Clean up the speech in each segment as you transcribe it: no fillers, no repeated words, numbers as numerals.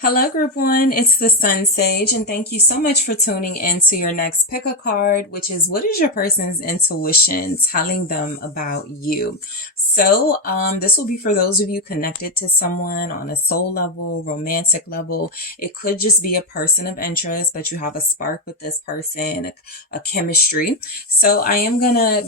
Hello, Group One. It's the SunSage, and thank you so much for tuning in to your next pick a card, which is what is your person's intuition telling them about you? So, this will be for those of you connected to someone on a soul level, romantic level. It could just be a person of interest, but you have a spark with this person, a chemistry. So, I am gonna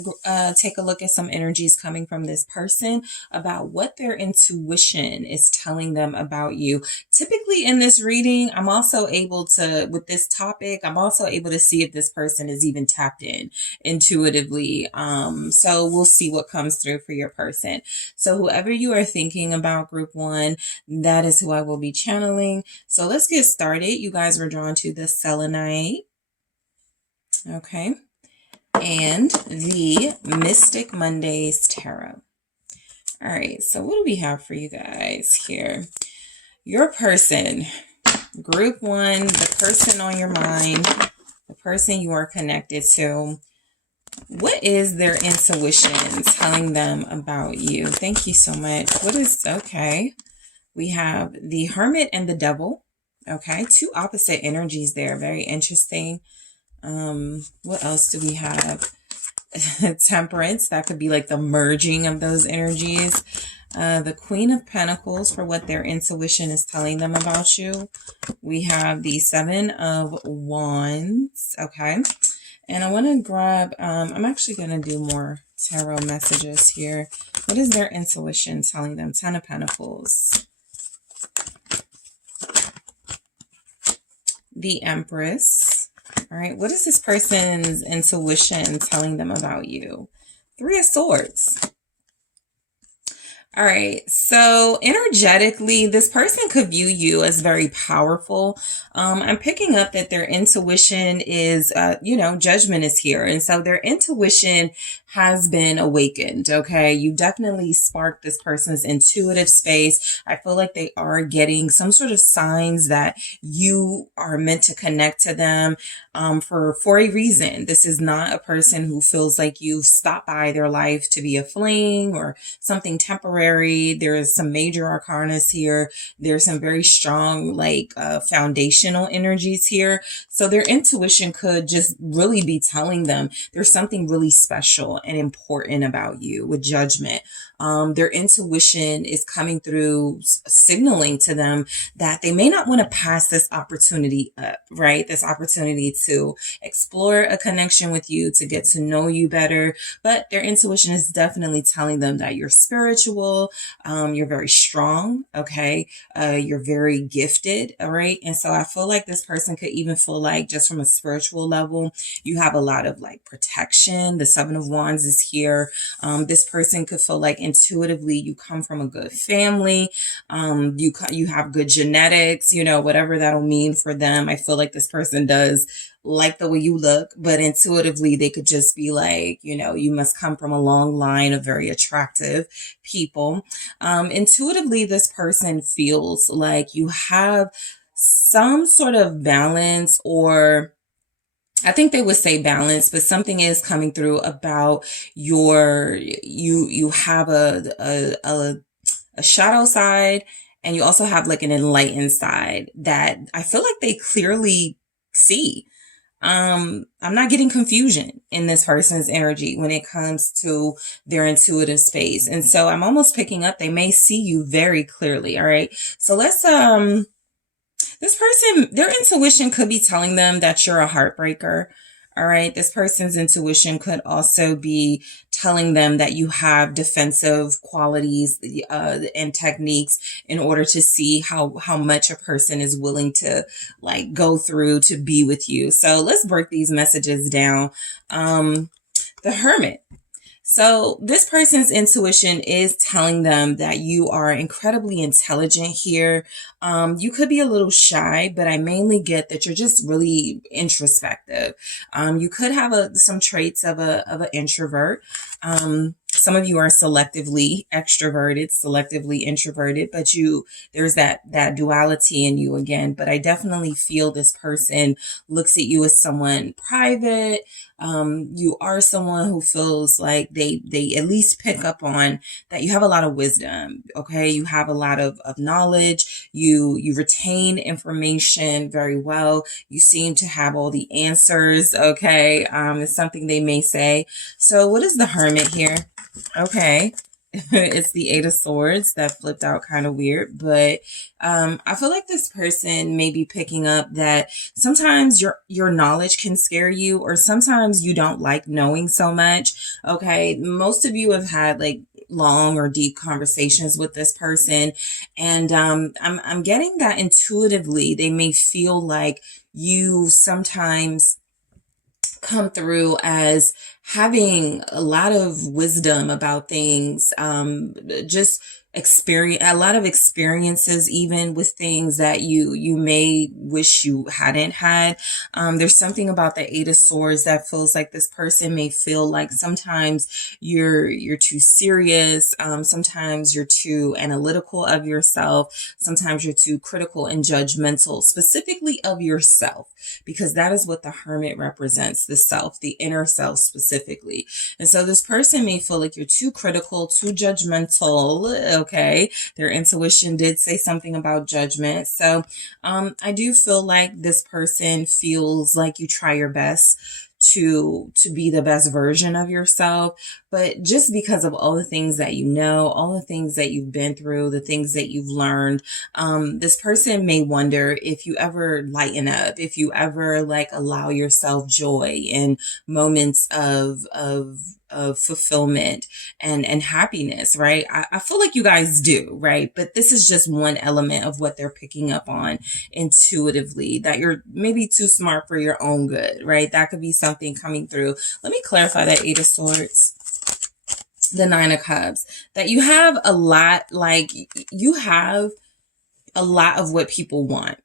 take a look at some energies coming from this person about what their intuition is telling them about you. Typically in this reading, I'm also able to, with this topic, I'm also able to see if this person is even tapped in intuitively. So we'll see what comes through for your person. So whoever you are thinking about, Group One, that is who I will be channeling. So let's get started. You guys were drawn to the selenite. Okay. And the Mystic Mondays Tarot. All right. So what do we have for you guys here? Your person, Group One, the person on your mind, the person you are connected to. What is their intuition telling them about you? Thank you so much. Okay. We have the Hermit and the Devil. Okay. Two opposite energies there. Very interesting. What else do we have? Temperance. That could be like the merging of those energies. The Queen of Pentacles for what their intuition is telling them about you. We have the Seven of Wands. Okay. And I want to grab, I'm actually going to do more tarot messages here. What is their intuition telling them? Ten of Pentacles. The Empress. All right. What is this person's intuition telling them about you? Three of Swords. All right. So energetically, this person could view you as very powerful. I'm picking up that their intuition is, judgment is here. And so their intuition has been awakened. Okay. You definitely sparked this person's intuitive space. I feel like they are getting some sort of signs that you are meant to connect to them, for a reason. This is not a person who feels like you've stopped by their life to be a fling or something temporary. There is some major arcanas here. There's some very strong, foundational energies here. So their intuition could just really be telling them there's something really special and important about you with judgment. Their intuition is coming through, signaling to them that they may not want to pass this opportunity up, right? This opportunity to explore a connection with you, to get to know you better. But their intuition is definitely telling them that you're spiritual, you're very strong, okay? You're very gifted, all right? And so I feel like this person could even feel like, just from a spiritual level, you have a lot of protection. The Seven of Wands is here. This person could feel like intuitively you come from a good family. You have good genetics, whatever that'll mean for them. I feel like this person does like the way you look, but intuitively they could just be like, you must come from a long line of very attractive people. Intuitively, this person feels like you have some sort of balance, or I think they would say balance, but something is coming through about you have a shadow side, and you also have an enlightened side that I feel like they clearly see. I'm not getting confusion in this person's energy when it comes to their intuitive space. And so I'm almost picking up, they may see you very clearly. All right. So let's, this person, their intuition could be telling them that you're a heartbreaker. All right. This person's intuition could also be telling them that you have defensive qualities and techniques in order to see how much a person is willing to go through to be with you. So let's break these messages down. The Hermit. So this person's intuition is telling them that you are incredibly intelligent here. You could be a little shy, but I mainly get that you're just really introspective. You could have some traits of an introvert. Some of you are selectively extroverted, selectively introverted, but there's that duality in you again. But I definitely feel this person looks at you as someone private. You are someone who feels like they at least pick up on that you have a lot of wisdom. Okay. You have a lot of knowledge. You retain information very well. You seem to have all the answers. Okay. It's something they may say. So what is the Hermit here? Okay. It's the Eight of Swords that flipped out kind of weird, but I feel like this person may be picking up that sometimes your knowledge can scare you, or sometimes you don't like knowing so much. Okay, most of you have had like long or deep conversations with this person, and I'm getting that intuitively they may feel like you sometimes come through as having a lot of wisdom about things, just experience, a lot of experiences, even with things that you may wish you hadn't had. There's something about the Eight of Swords that feels like this person may feel like sometimes you're too serious. Sometimes you're too analytical of yourself. Sometimes you're too critical and judgmental, specifically of yourself, because that is what the Hermit represents, the self, the inner self specifically. And so this person may feel like you're too critical, too judgmental. Okay. Their intuition did say something about judgment. So I do feel like this person feels like you try your best to be the best version of yourself, but just because of all the things that you know, all the things that you've been through, the things that you've learned, this person may wonder if you ever lighten up, if you ever like allow yourself joy in moments of fulfillment and happiness, right? I feel like you guys do, right? But this is just one element of what they're picking up on intuitively, that you're maybe too smart for your own good, right? That could be something coming through. Let me clarify that Eight of Swords. The Nine of Cups, that you have a lot, like you have a lot of what people want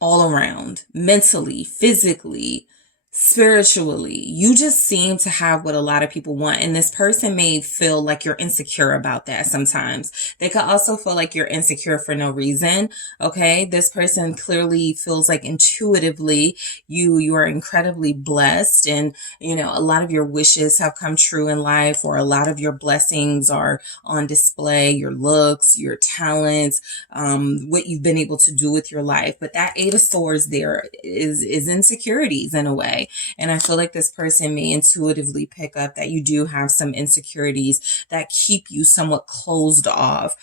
all around, mentally, physically, spiritually. You just seem to have what a lot of people want. And this person may feel like you're insecure about that sometimes. They could also feel like you're insecure for no reason. Okay. This person clearly feels like intuitively you are incredibly blessed, and you know, a lot of your wishes have come true in life, or a lot of your blessings are on display, your looks, your talents, what you've been able to do with your life. But that Eight of Swords there is insecurities in a way. And I feel like this person may intuitively pick up that you do have some insecurities that keep you somewhat closed off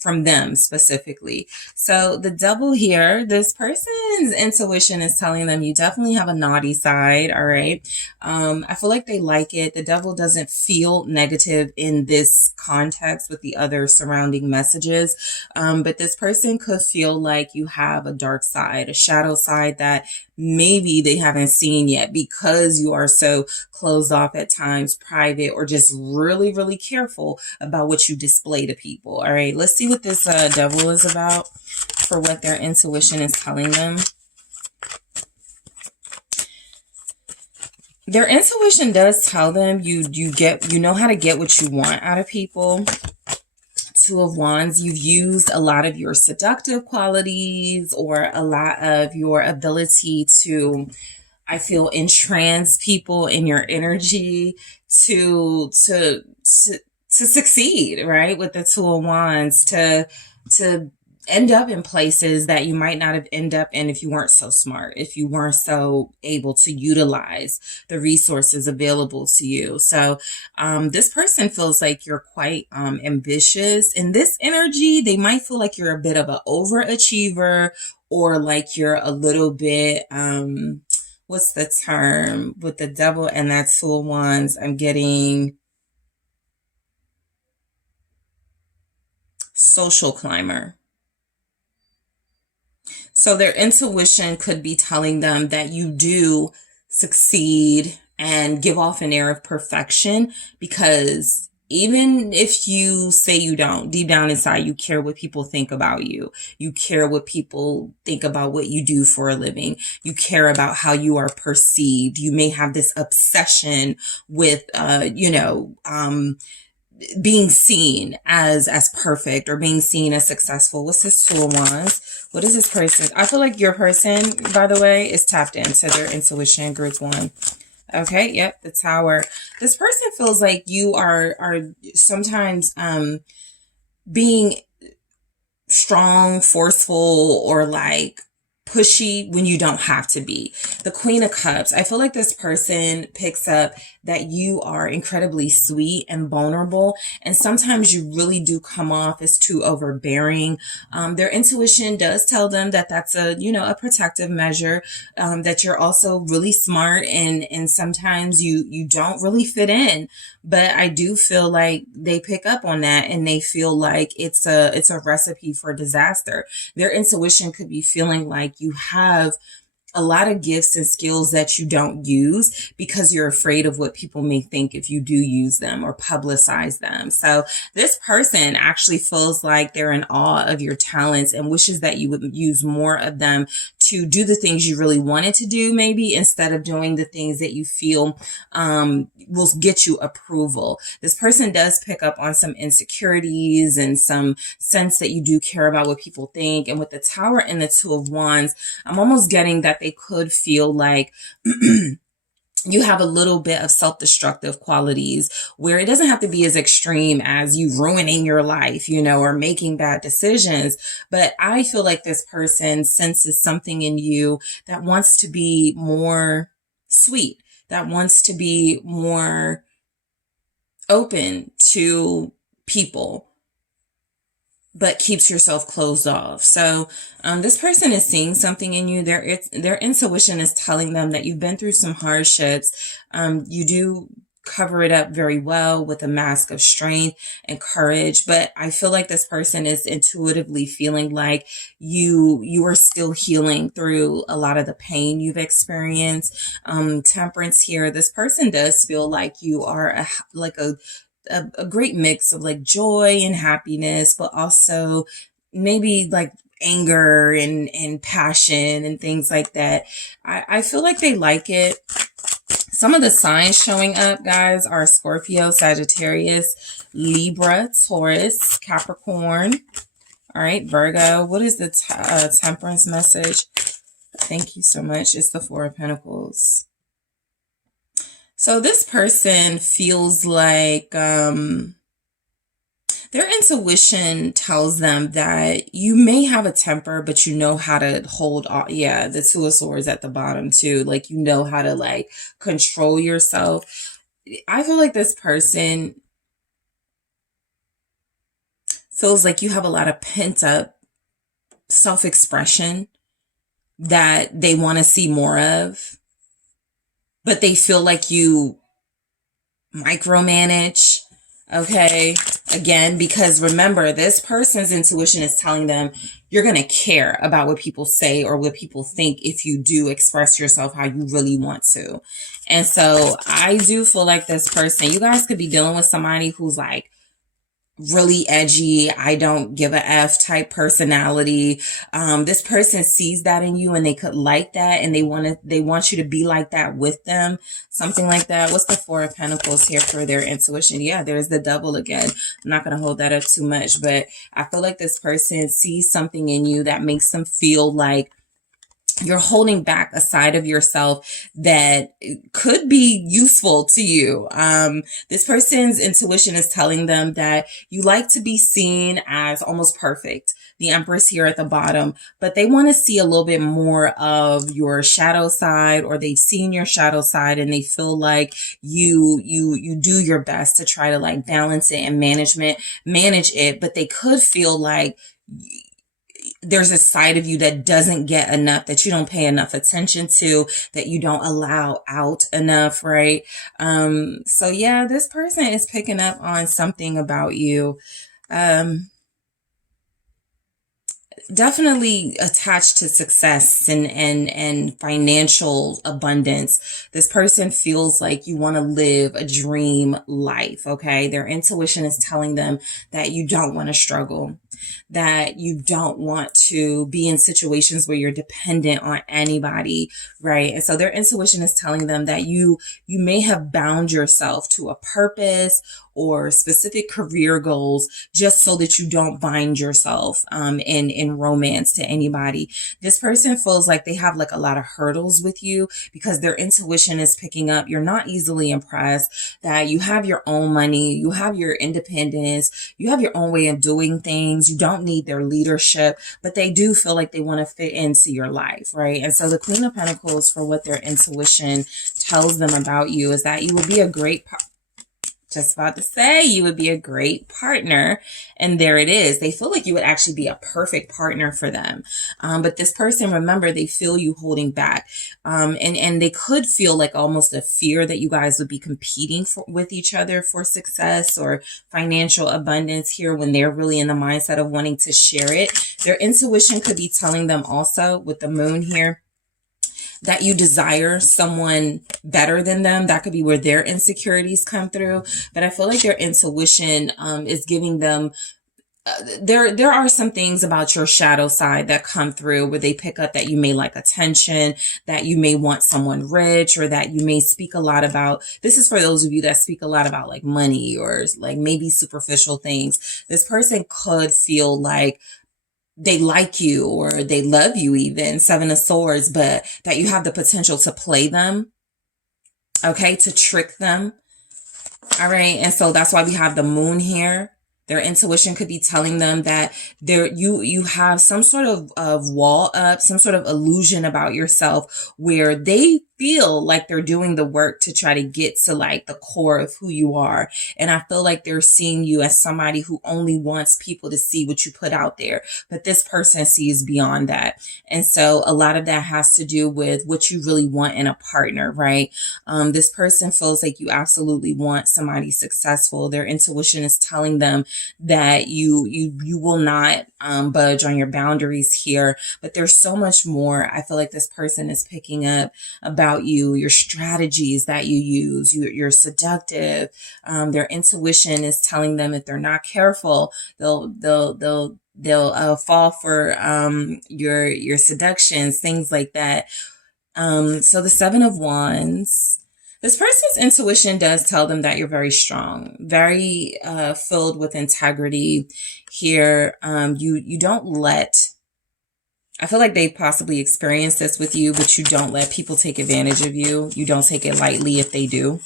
from them specifically. So the Devil here, this person's intuition is telling them you definitely have a naughty side. All right. I feel like they like it. The Devil doesn't feel negative in this context with the other surrounding messages. But this person could feel like you have a dark side, a shadow side that maybe they haven't seen yet, because you are so closed off at times, private, or just really, really careful about what you display to people. All right, let's see what this Devil is about, for what their intuition is telling them. Their intuition does tell them you know how to get what you want out of people. Two of Wands, you've used a lot of your seductive qualities, or a lot of your ability to, I feel, entrance people in your energy to succeed, right? With the Two of Wands, to end up in places that you might not have ended up in if you weren't so smart, if you weren't so able to utilize the resources available to you. So this person feels like you're quite ambitious. In this energy, they might feel like you're a bit of an overachiever, or like you're a little bit, what's the term with the Devil and that Two of Wands? I'm getting social climber. So their intuition could be telling them that you do succeed and give off an air of perfection, because Even if you say you don't, deep down inside, you care what people think about you. You care what people think about what you do for a living. You care about how you are perceived. You may have this obsession with, being seen as perfect or being seen as successful. What's this Two of Wands? What is this person? I feel like your person, by the way, is tapped into their intuition. Group 1. Okay, yep, the Tower. This person feels like you are sometimes being strong, forceful, or like pushy when you don't have to be. The Queen of Cups. I feel like this person picks up that you are incredibly sweet and vulnerable, and sometimes you really do come off as too overbearing. Their intuition does tell them that that's a protective measure, that you're also really smart, and sometimes you don't really fit in. But I do feel like they pick up on that, and they feel like it's a recipe for disaster. Their intuition could be feeling like you have a lot of gifts and skills that you don't use because you're afraid of what people may think if you do use them or publicize them. So this person actually feels like they're in awe of your talents and wishes that you would use more of them to do the things you really wanted to do, maybe, instead of doing the things that you feel will get you approval. This person does pick up on some insecurities and some sense that you do care about what people think. And with the Tower and the Two of Wands, I'm almost getting that they could feel like you have a little bit of self-destructive qualities where it doesn't have to be as extreme as you ruining your life, or making bad decisions. But I feel like this person senses something in you that wants to be more sweet, that wants to be more open to people, but keeps yourself closed off. So this person is seeing something in you. Their intuition is telling them that you've been through some hardships. You do cover it up very well with a mask of strength and courage, but I feel like this person is intuitively feeling like you are still healing through a lot of the pain you've experienced. Temperance here. This person does feel like you are a great mix of like joy and happiness, but also maybe like anger and passion and things like that. I feel like they like it. Some of the signs showing up, guys, are Scorpio, Sagittarius, Libra, Taurus, Capricorn. All right, Virgo. What is the temperance message? Thank you so much. It's the Four of Pentacles. So this person feels like their intuition tells them that you may have a temper, but you know how to hold on. Yeah, the Two of Swords at the bottom too. Like, you know how to like control yourself. I feel like this person feels like you have a lot of pent up self-expression that they want to see more of, but they feel like you micromanage. Okay. Again, because remember, this person's intuition is telling them you're going to care about what people say or what people think if you do express yourself how you really want to. And so I do feel like this person, you guys could be dealing with somebody who's like really edgy, I don't give a F type personality. This person sees that in you and they could like that, and they want you to be like that with them. Something like that. What's the Four of Pentacles here for their intuition? Yeah, there's the Devil again. I'm not going to hold that up too much, but I feel like this person sees something in you that makes them feel like you're holding back a side of yourself that could be useful to you. This person's intuition is telling them that you like to be seen as almost perfect. The Empress here at the bottom, but they want to see a little bit more of your shadow side, or they've seen your shadow side and they feel like you do your best to try to like balance it and manage it, but they could feel like there's a side of you that doesn't get enough, that you don't pay enough attention to, that you don't allow out enough, right? So yeah, this person is picking up on something about you. definitely attached to success and financial abundance. This person feels like you want to live a dream life. Okay. Their intuition is telling them that you don't want to struggle, that you don't want to be in situations where you're dependent on anybody. Right. And so their intuition is telling them that you may have bound yourself to a purpose or specific career goals just so that you don't bind yourself in romance to anybody. This person feels like they have like a lot of hurdles with you because their intuition is picking up. You're not easily impressed, that you have your own money, you have your independence, you have your own way of doing things. You don't need their leadership, but they do feel like they want to fit into your life, right? And so the Queen of Pentacles, for what their intuition tells them about you, is that you will be a great just about to say you would be a great partner. And there it is. They feel like you would actually be a perfect partner for them. But this person, remember, they feel you holding back. And they could feel like almost a fear that you guys would be competing with each other for success or financial abundance here, when they're really in the mindset of wanting to share it. Their intuition could be telling them also, with the moon here, that you desire someone better than them. That could be where their insecurities come through. But I feel like their intuition is giving them, there are some things about your shadow side that come through where they pick up that you may like attention, that you may want someone rich, or that you may speak a lot about. This is for those of you that speak a lot about like money or like maybe superficial things. This person could feel like they like you or they love you, even Seven of Swords, but that you have the potential to play them, okay, to trick them. All right. And so that's why we have the moon here. Their intuition could be telling them that you have some sort of wall up, some sort of illusion about yourself where they feel like they're doing the work to try to get to like the core of who you are. And I feel like they're seeing you as somebody who only wants people to see what you put out there. But this person sees beyond that. And so a lot of that has to do with what you really want in a partner, right? This person feels like you absolutely want somebody successful. Their intuition is telling them that you will not budge on your boundaries here. But there's so much more. I feel like this person is picking up about you, your strategies that you use. You're seductive. Their intuition is telling them if they're not careful, they'll fall for your seductions, things like that. So the Seven of Wands. This person's intuition does tell them that you're very strong, very filled with integrity here. You don't let, I feel like they possibly experienced this with you, but you don't let people take advantage of you. You don't take it lightly if they do.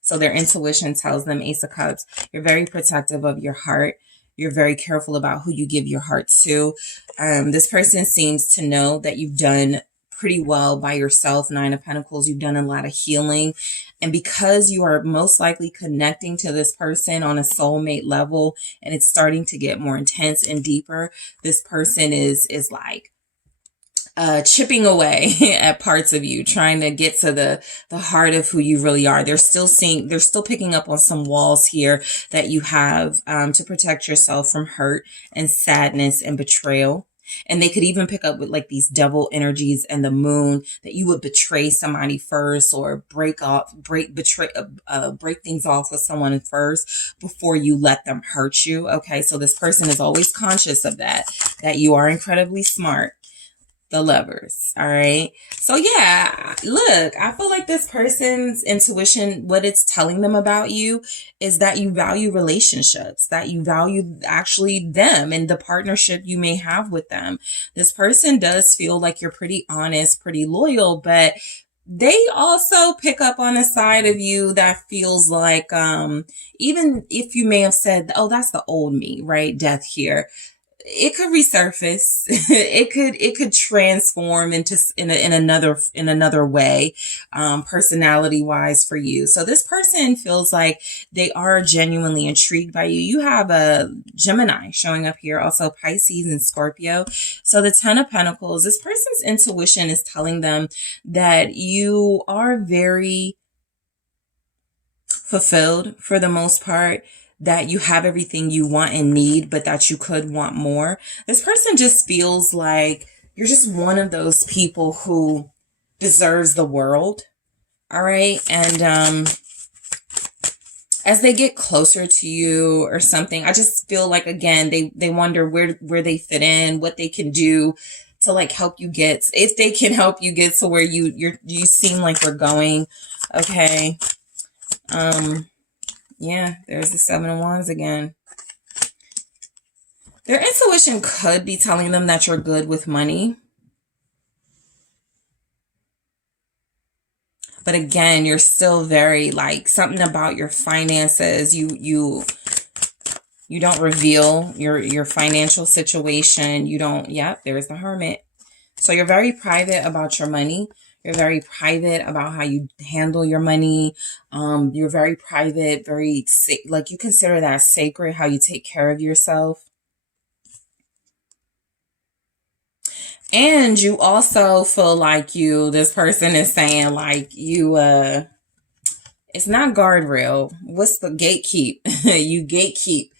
So their intuition tells them, Ace of Cups, you're very protective of your heart. You're very careful about who you give your heart to. This person seems to know that you've done pretty well by yourself. Nine of Pentacles, you've done a lot of healing. And because you are most likely connecting to this person on a soulmate level, and it's starting to get more intense and deeper, this person is like chipping away at parts of you, trying to get to the heart of who you really are. They're still picking up on some walls here that you have to protect yourself from hurt and sadness and betrayal. And they could even pick up with like these devil energies and the moon, that you would betray somebody first, or break things off with someone first before you let them hurt you. Okay. So this person is always conscious of that you are incredibly smart. The Lovers. All right. So yeah, look, I feel like this person's intuition, what it's telling them about you is that you value relationships, that you value actually them and the partnership you may have with them. This person does feel like you're pretty honest, pretty loyal, but they also pick up on a side of you that feels like, even if you may have said, oh, that's the old me, right? Death here. It could resurface. It could transform into in another way, personality wise for you. So this person feels like they are genuinely intrigued by you. You have a Gemini showing up here, also Pisces and Scorpio. So the Ten of Pentacles, this person's intuition is telling them that you are very fulfilled for the most part, that you have everything you want and need, but that you could want more. This person just feels like you're just one of those people who deserves the world. All right. And as they get closer to you or something, I just feel like, again, they wonder where they fit in, what they can do to like help you get, if they can help you get to where you seem like we're going. Okay. Yeah, there's the Seven of Wands again. Their intuition could be telling them that you're good with money. But again, you're still very like something about your finances. You don't reveal your financial situation. You don't. Yep, there's the Hermit. So you're very private about your money. You're very private about how you handle your money. You're very private, very like you consider that sacred, how you take care of yourself. And you also feel like this person is saying like it's not guardrail. What's the gatekeep? You gatekeep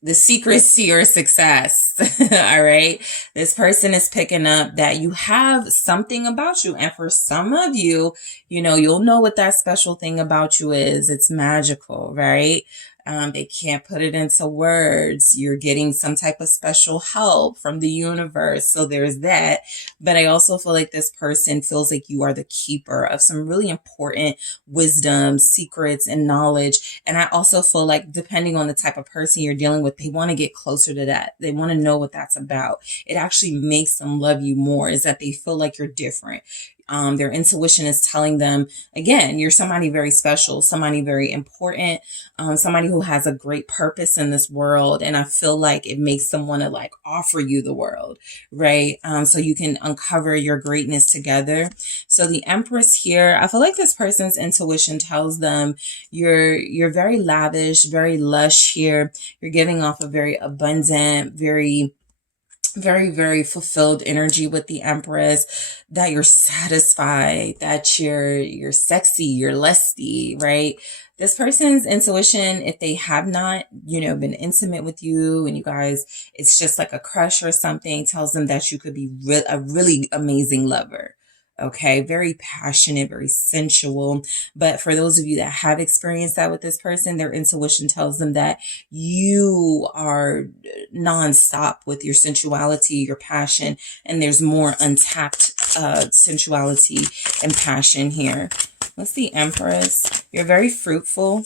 the secrets to your success. All right. This person is picking up that you have something about you. And for some of you, you'll know what that special thing about you is. It's magical, right? They can't put it into words. You're getting some type of special help from the universe. So there's that. But I also feel like this person feels like you are the keeper of some really important wisdom, secrets, and knowledge. And I also feel like depending on the type of person you're dealing with, they want to get closer to that. They want to know what that's about. It actually makes them love you more, is that they feel like you're different. Their intuition is telling them, again, you're somebody very special, somebody very important, somebody who has a great purpose in this world. And I feel like it makes them want to like offer you the world, right? So you can uncover your greatness together. So the Empress here, I feel like this person's intuition tells them you're very lavish, very lush here. You're giving off a very abundant, very very fulfilled energy with the Empress, that you're satisfied, that you're sexy, you're lusty, right? This person's intuition, if they have not, been intimate with you and you guys, it's just like a crush or something, tells them that you could be a really amazing lover. Okay, very passionate, very sensual. But for those of you that have experienced that with this person, their intuition tells them that you are nonstop with your sensuality, your passion, and there's more untapped sensuality and passion here. What's the Empress? You're very fruitful.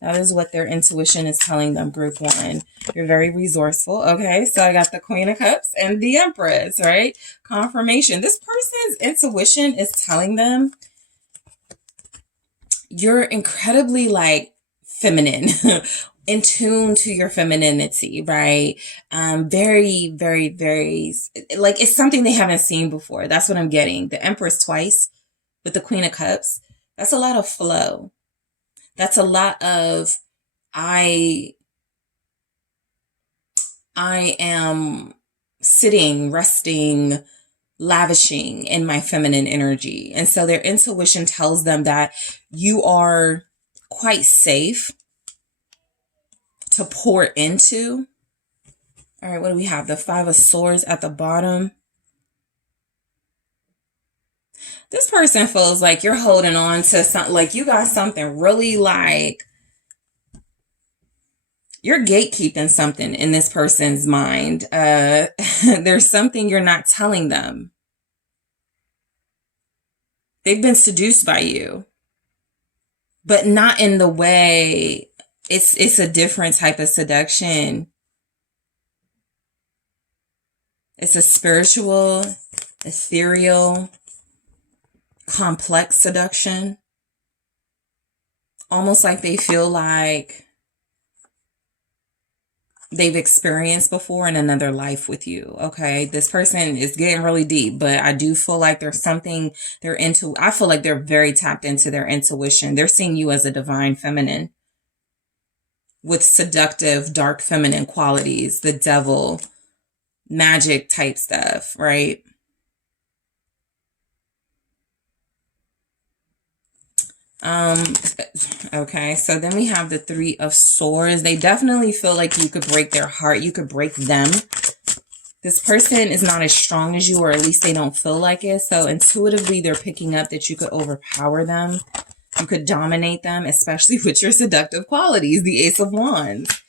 That is what their intuition is telling them, group one. You're very resourceful. Okay, so I got the Queen of Cups and the Empress, right? Confirmation. This person's intuition is telling them you're incredibly like feminine, in tune to your femininity, right? Very, very, very, like it's something they haven't seen before. That's what I'm getting. The Empress twice with the Queen of Cups. That's a lot of flow. That's a lot of, I am sitting, resting, lavishing in my feminine energy. And so their intuition tells them that you are quite safe to pour into. All right, what do we have? The Five of Swords at the bottom. This person feels like you're holding on to something, like you got something really like, you're gatekeeping something in this person's mind. There's something you're not telling them. They've been seduced by you, but not in the way, it's a different type of seduction. It's a spiritual, ethereal, complex seduction. Almost like they feel like they've experienced before in another life with you. Okay. This person is getting really deep, but I do feel like there's something they're into. I feel like they're very tapped into their intuition. They're seeing you as a divine feminine with seductive, dark feminine qualities, the devil, magic type stuff, right? Okay, so then we have the Three of Swords. They definitely feel like you could break their heart. You could break them. This person is not as strong as you, or at least they don't feel like it. So intuitively, they're picking up that you could overpower them. You could dominate them, especially with your seductive qualities, the Ace of Wands.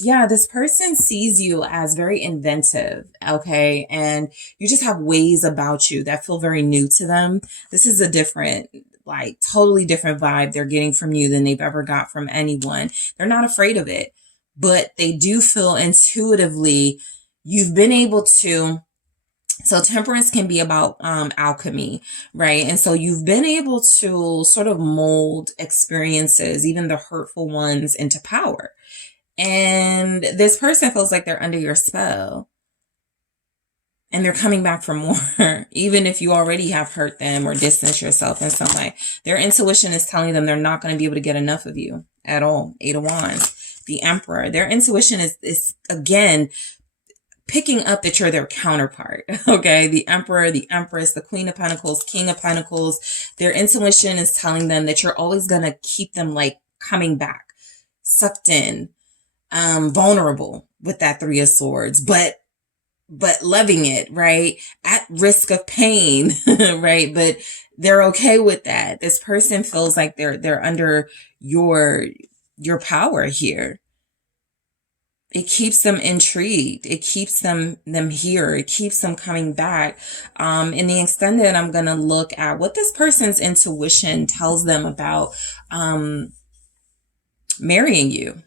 Yeah, this person sees you as very inventive, okay? And you just have ways about you that feel very new to them. This is a different, like totally different vibe they're getting from you than they've ever got from anyone. They're not afraid of it, but they do feel intuitively you've been able to. So temperance can be about alchemy, right? And so you've been able to sort of mold experiences, even the hurtful ones, into power. And this person feels like they're under your spell. And they're coming back for more, even if you already have hurt them or distanced yourself in some way. Their intuition is telling them they're not going to be able to get enough of you at all. Eight of Wands, the Emperor. Their intuition is again, picking up that you're their counterpart. Okay. The Emperor, the Empress, the Queen of Pentacles, King of Pentacles. Their intuition is telling them that you're always going to keep them like coming back, sucked in, vulnerable with that Three of Swords, but loving it, right? At risk of pain, right? But they're okay with that. This person feels like they're under your power here. It keeps them intrigued. It keeps them here. It keeps them coming back. In the extended, I'm going to look at what this person's intuition tells them about marrying you.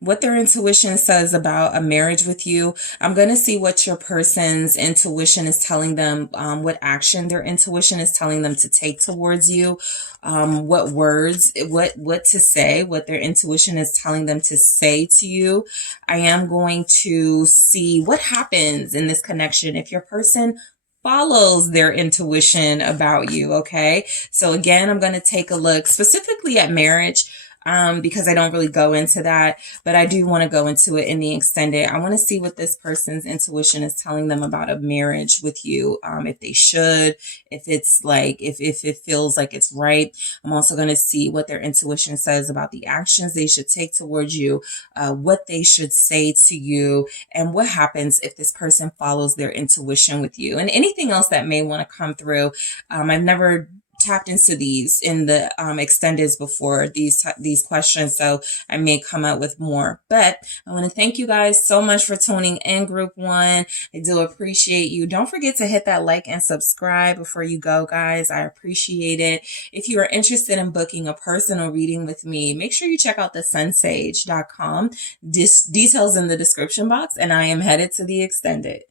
What their intuition says about a marriage with you. I'm going to see what your person's intuition is telling them, what action their intuition is telling them to take towards you, what words, what to say, what their intuition is telling them to say to you. I am going to see what happens in this connection if your person follows their intuition about you. Okay. So again, I'm going to take a look specifically at marriage. Because I don't really go into that, but I do want to go into it in the extended. I want to see what this person's intuition is telling them about a marriage with you. If they should, if it's like, if it feels like it's right. I'm also going to see what their intuition says about the actions they should take towards you, what they should say to you, and what happens if this person follows their intuition with you, and anything else that may want to come through. I've never tapped into these in the extendeds before, these questions, so I may come out with more. But I want to thank you guys so much for tuning in, group one. I do appreciate you. Don't forget to hit that like and subscribe before you go, guys. I appreciate it. If you are interested in booking a personal reading with me, make sure you check out TheSunSage.com. Details in the description box, and I am headed to the extended.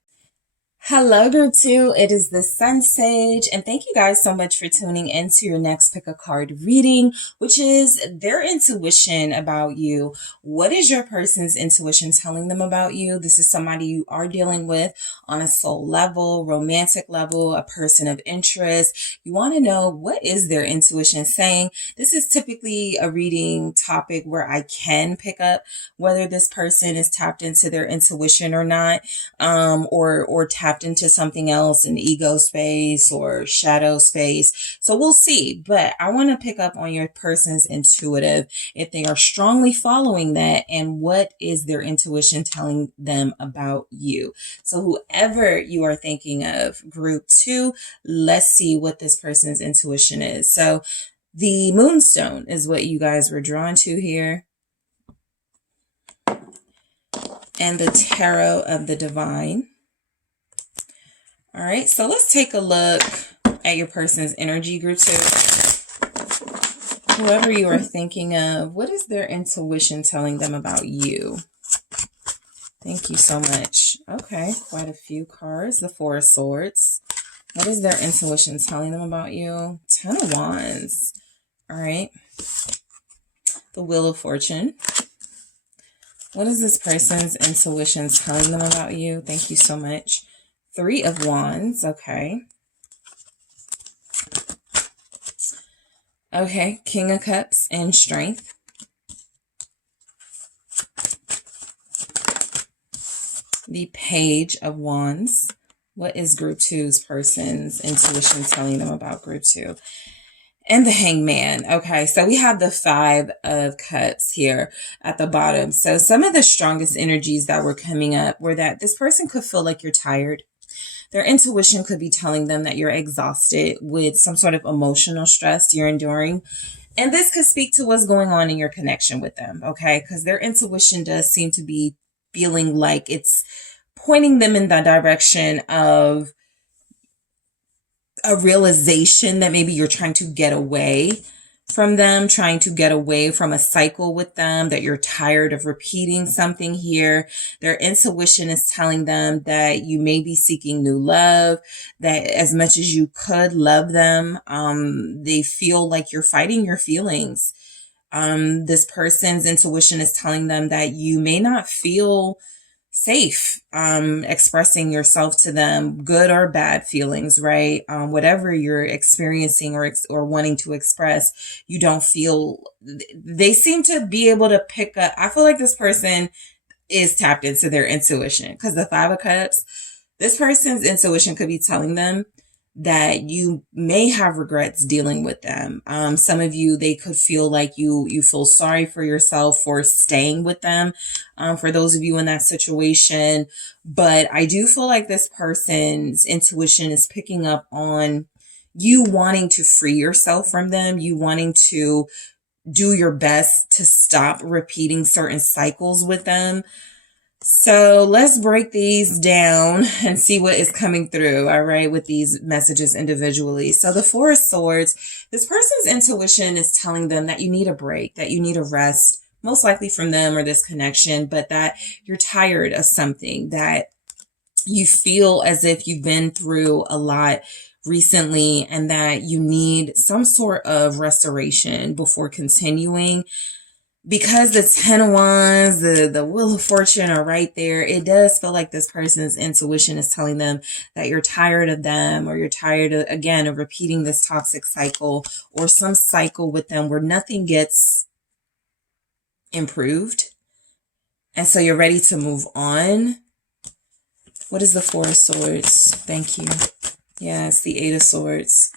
Hello, group two. It is the Sun Sage, and thank you guys so much for tuning in to your next pick a card reading, which is their intuition about you. What is your person's intuition telling them about you? This is somebody you are dealing with on a soul level, romantic level, a person of interest. You want to know what is their intuition saying. This is typically a reading topic where I can pick up whether this person is tapped into their intuition or not, or tapped into something else in ego space or shadow space. So we'll see, but I want to pick up on your person's intuitive, if they are strongly following that, and what is their intuition telling them about you. So whoever you are thinking of, group two, let's see what this person's intuition is. So the moonstone is what you guys were drawn to here, and the tarot of the divine. All right, so let's take a look at your person's energy, group two. Whoever you are thinking of, what is their intuition telling them about you? Thank you so much. Okay, quite a few cards. The Four of Swords. What is their intuition telling them about you? Ten of Wands. All right. The Wheel of Fortune. What is this person's intuition telling them about you? Thank you so much. Three of Wands. Okay. Okay. King of Cups and Strength. The Page of Wands. What is group two's person's intuition telling them about group two? and the Hangman. Okay, so we have the Five of Cups here at the bottom. So some of the strongest energies that were coming up were that this person could feel like you're tired. Their intuition could be telling them that you're exhausted with some sort of emotional stress you're enduring. And this could speak to what's going on in your connection with them, okay? Because their intuition does seem to be feeling like it's pointing them in the direction of a realization that maybe you're trying to get away from them, trying to get away from a cycle with them, that you're tired of repeating something here. Their intuition is telling them that you may be seeking new love, that as much as you could love them, they feel like you're fighting your feelings. This person's intuition is telling them that you may not feel safe expressing yourself to them, good or bad feelings, right? Whatever you're experiencing or wanting to express, you don't feel, they seem to be able to pick up. I feel like this person is tapped into their intuition, because the Five of Cups, this person's intuition could be telling them that you may have regrets dealing with them. Some of you, they could feel like you feel sorry for yourself for staying with them. For those of you in that situation, but I do feel like this person's intuition is picking up on you wanting to free yourself from them, you wanting to do your best to stop repeating certain cycles with them. So let's break these down and see what is coming through, all right, with these messages individually. So the Four of Swords, this person's intuition is telling them that you need a break, that you need a rest, most likely from them or this connection, but that you're tired of something, that you feel as if you've been through a lot recently and that you need some sort of restoration before continuing. Because the Ten of Wands, the Wheel of Fortune are right there, it does feel like this person's intuition is telling them that you're tired of them, or you're tired of, again, of repeating this toxic cycle or some cycle with them where nothing gets improved. And so you're ready to move on. What is the Four of Swords? Thank you. Yeah, it's the Eight of Swords.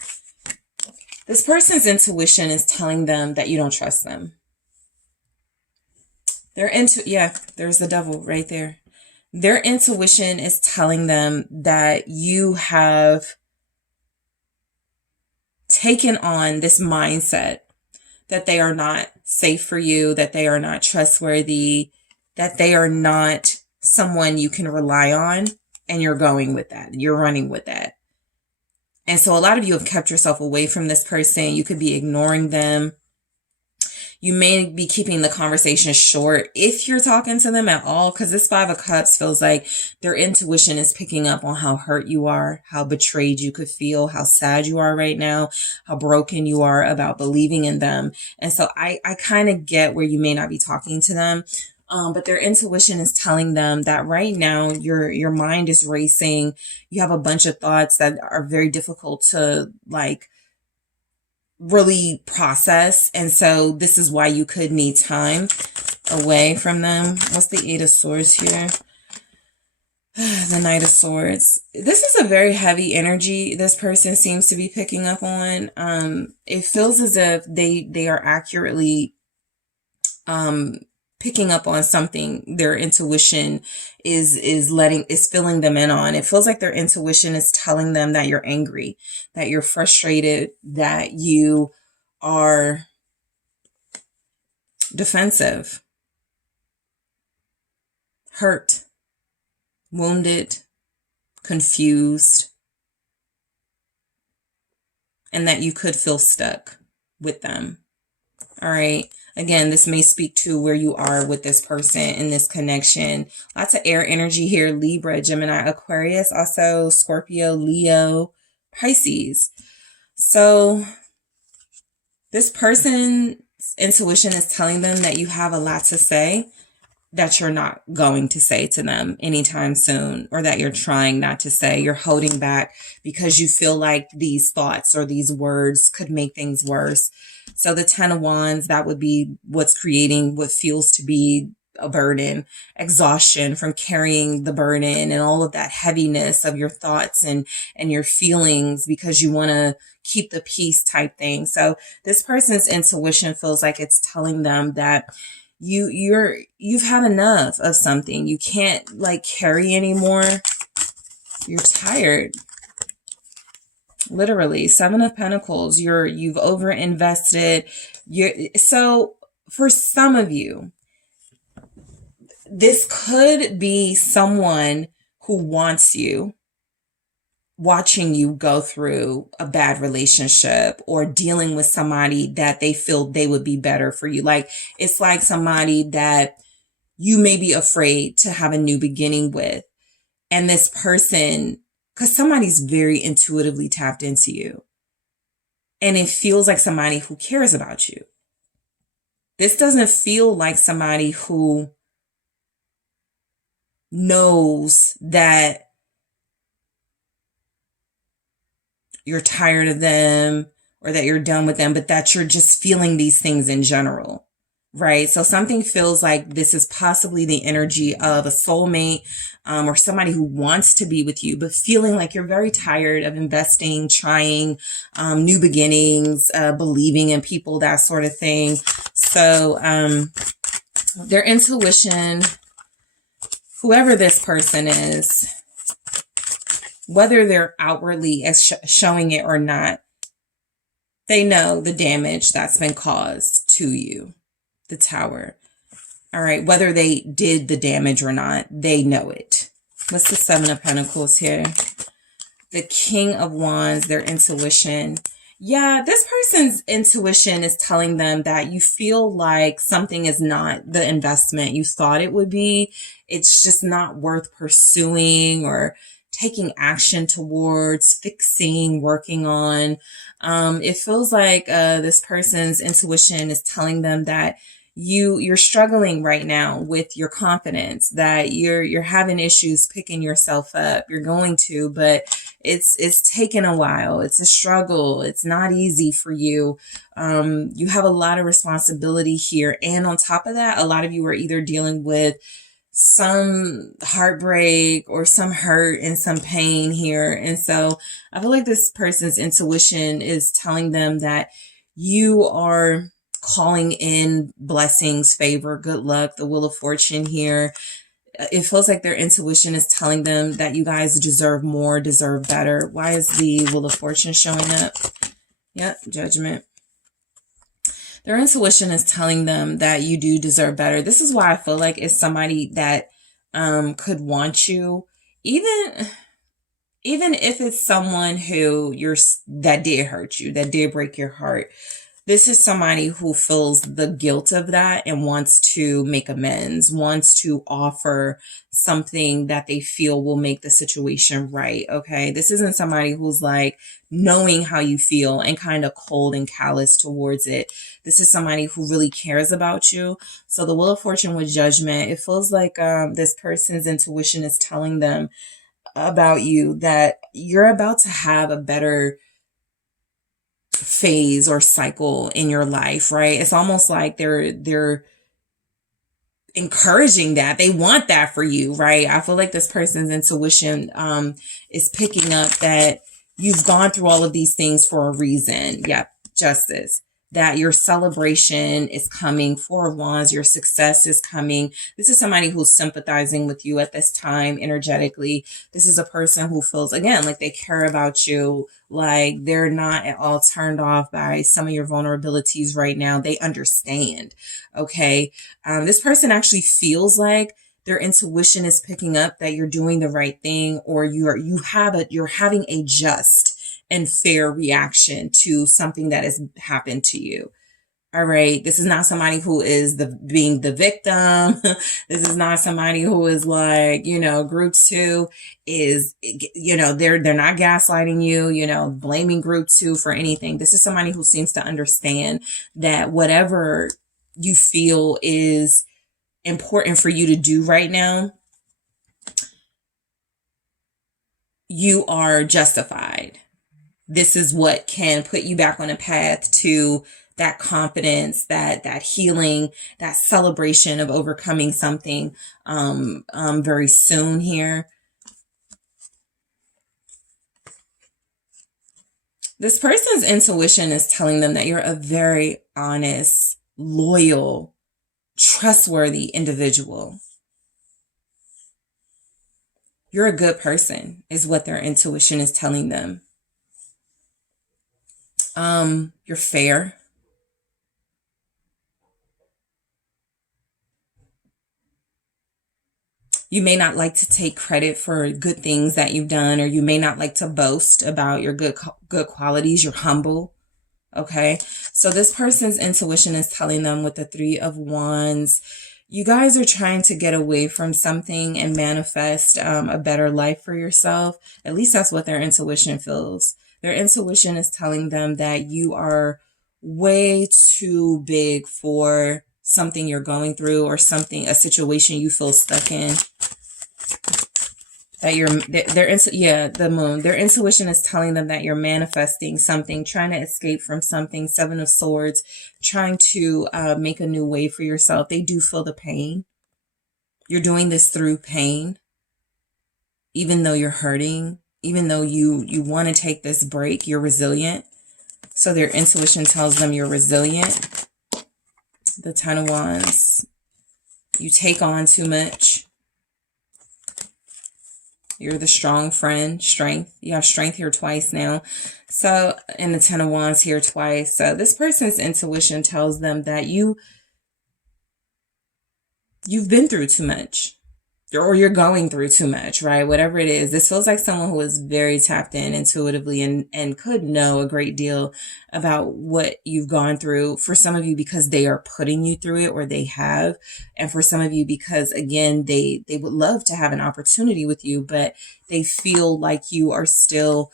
This person's intuition is telling them that you don't trust them. There's the Devil right there. Their intuition is telling them that you have taken on this mindset that they are not safe for you, that they are not trustworthy, that they are not someone you can rely on, and you're going with that. You're running with that. And so a lot of you have kept yourself away from this person. You could be ignoring them. You may be keeping the conversation short if you're talking to them at all, because this Five of Cups feels like their intuition is picking up on how hurt you are, how betrayed you could feel, how sad you are right now, how broken you are about believing in them. And so I kind of get where you may not be talking to them, but their intuition is telling them that right now your mind is racing. You have a bunch of thoughts that are very difficult to really process. And so this is why you could need time away from them. What's the Eight of Swords here? The Knight of Swords. This is a very heavy energy this person seems to be picking up on. It feels as if they are accurately picking up on something their intuition is filling them in on. It feels like their intuition is telling them that you're angry, that you're frustrated, that you are defensive, hurt, wounded, confused, and that you could feel stuck with them. All right. Again, this may speak to where you are with this person in this connection. Lots of air energy here. Libra, Gemini, Aquarius, also Scorpio, Leo, Pisces. So this person's intuition is telling them that you have a lot to say that you're not going to say to them anytime soon, or that you're trying not to say. You're holding back because you feel like these thoughts or these words could make things worse. So the Ten of Wands, that would be what's creating what feels to be a burden, exhaustion from carrying the burden and all of that heaviness of your thoughts and your feelings because you want to keep the peace type thing. So this person's intuition feels like it's telling them that you've had enough of something. You can't like carry anymore. You're tired. Literally, Seven of Pentacles. You've overinvested. So for some of you, this could be someone who wants you, watching you go through a bad relationship or dealing with somebody that they feel they would be better for you. Like it's like somebody that you may be afraid to have a new beginning with. And this person, because somebody's very intuitively tapped into you. And it feels like somebody who cares about you. This doesn't feel like somebody who knows that you're tired of them or that you're done with them, but that you're just feeling these things in general, right? So something feels like this is possibly the energy of a soulmate or somebody who wants to be with you, but feeling like you're very tired of investing, trying new beginnings, believing in people, that sort of thing. So their intuition, whoever this person is, whether they're outwardly showing it or not, they know the damage that's been caused to you. The Tower. All right. Whether they did the damage or not, they know it. What's the Seven of Pentacles here? The King of Wands, their intuition. Yeah, this person's intuition is telling them that you feel like something is not the investment you thought it would be. It's just not worth pursuing or taking action towards, fixing, working on. It feels like this person's intuition is telling them that you're struggling right now with your confidence, that you're having issues picking yourself up. You're going to, but it's taken a while. It's a struggle. It's not easy for you. You have a lot of responsibility here. And on top of that, a lot of you are either dealing with some heartbreak or some hurt and some pain here. And so I feel like this person's intuition is telling them that you are calling in blessings, favor, good luck, the Wheel of Fortune here. It feels like their intuition is telling them that you guys deserve more, deserve better. Why is the Wheel of Fortune showing up? Yep, Judgment. Their intuition is telling them that you do deserve better. This is why I feel like it's somebody that could want you, even if it's someone who that did hurt you, that did break your heart. This is somebody who feels the guilt of that and wants to make amends, wants to offer something that they feel will make the situation right. Okay. This isn't somebody who's like knowing how you feel and kind of cold and callous towards it. This is somebody who really cares about you. So the Wheel of Fortune with Judgment, it feels like this person's intuition is telling them about you that you're about to have a better phase or cycle in your life, right? It's almost like they're encouraging that. They want that for you, right? I feel like this person's intuition is picking up that you've gone through all of these things for a reason. Yep, Justice. That your celebration is coming. Four of Wands, your success is coming. This is somebody who's sympathizing with you at this time energetically. This is a person who feels, again, like they care about you, like they're not at all turned off by some of your vulnerabilities right now. They understand, okay? This person actually feels like their intuition is picking up that you're doing the right thing, or you're having a just and fair reaction to something that has happened to you. All right. This is not somebody who is being the victim. This is not somebody who is like, group two is, they're not gaslighting you, blaming group two for anything. This is somebody who seems to understand that whatever you feel is important for you to do right now, you are justified. This is what can put you back on a path to that confidence, that healing, that celebration of overcoming something very soon here. This person's intuition is telling them that you're a very honest, loyal, trustworthy individual. You're a good person, is what their intuition is telling them. You're fair. You may not like to take credit for good things that you've done, or you may not like to boast about your good qualities. You're humble. Okay. So this person's intuition is telling them with the 3 of Wands, you guys are trying to get away from something and manifest a better life for yourself. At least that's what their intuition feels. Their intuition is telling them that you are way too big for something you're going through, or something, a situation you feel stuck in. That the moon, their intuition is telling them that you're manifesting something, trying to escape from something. 7 of Swords, trying to make a new way for yourself. They do feel the pain. You're doing this through pain, even though you're hurting, even though you want to take this break. You're resilient. So their intuition tells them you're resilient. The 10 of Wands, you take on too much. You're the strong friend, strength. You have strength here twice now. So, and the 10 of Wands here twice. So this person's intuition tells them that you've been through too much, or you're going through too much, right? Whatever it is, this feels like someone who is very tapped in intuitively and could know a great deal about what you've gone through. For some of you, because they are putting you through it, or they have. And for some of you, because again, they would love to have an opportunity with you, but they feel like you are still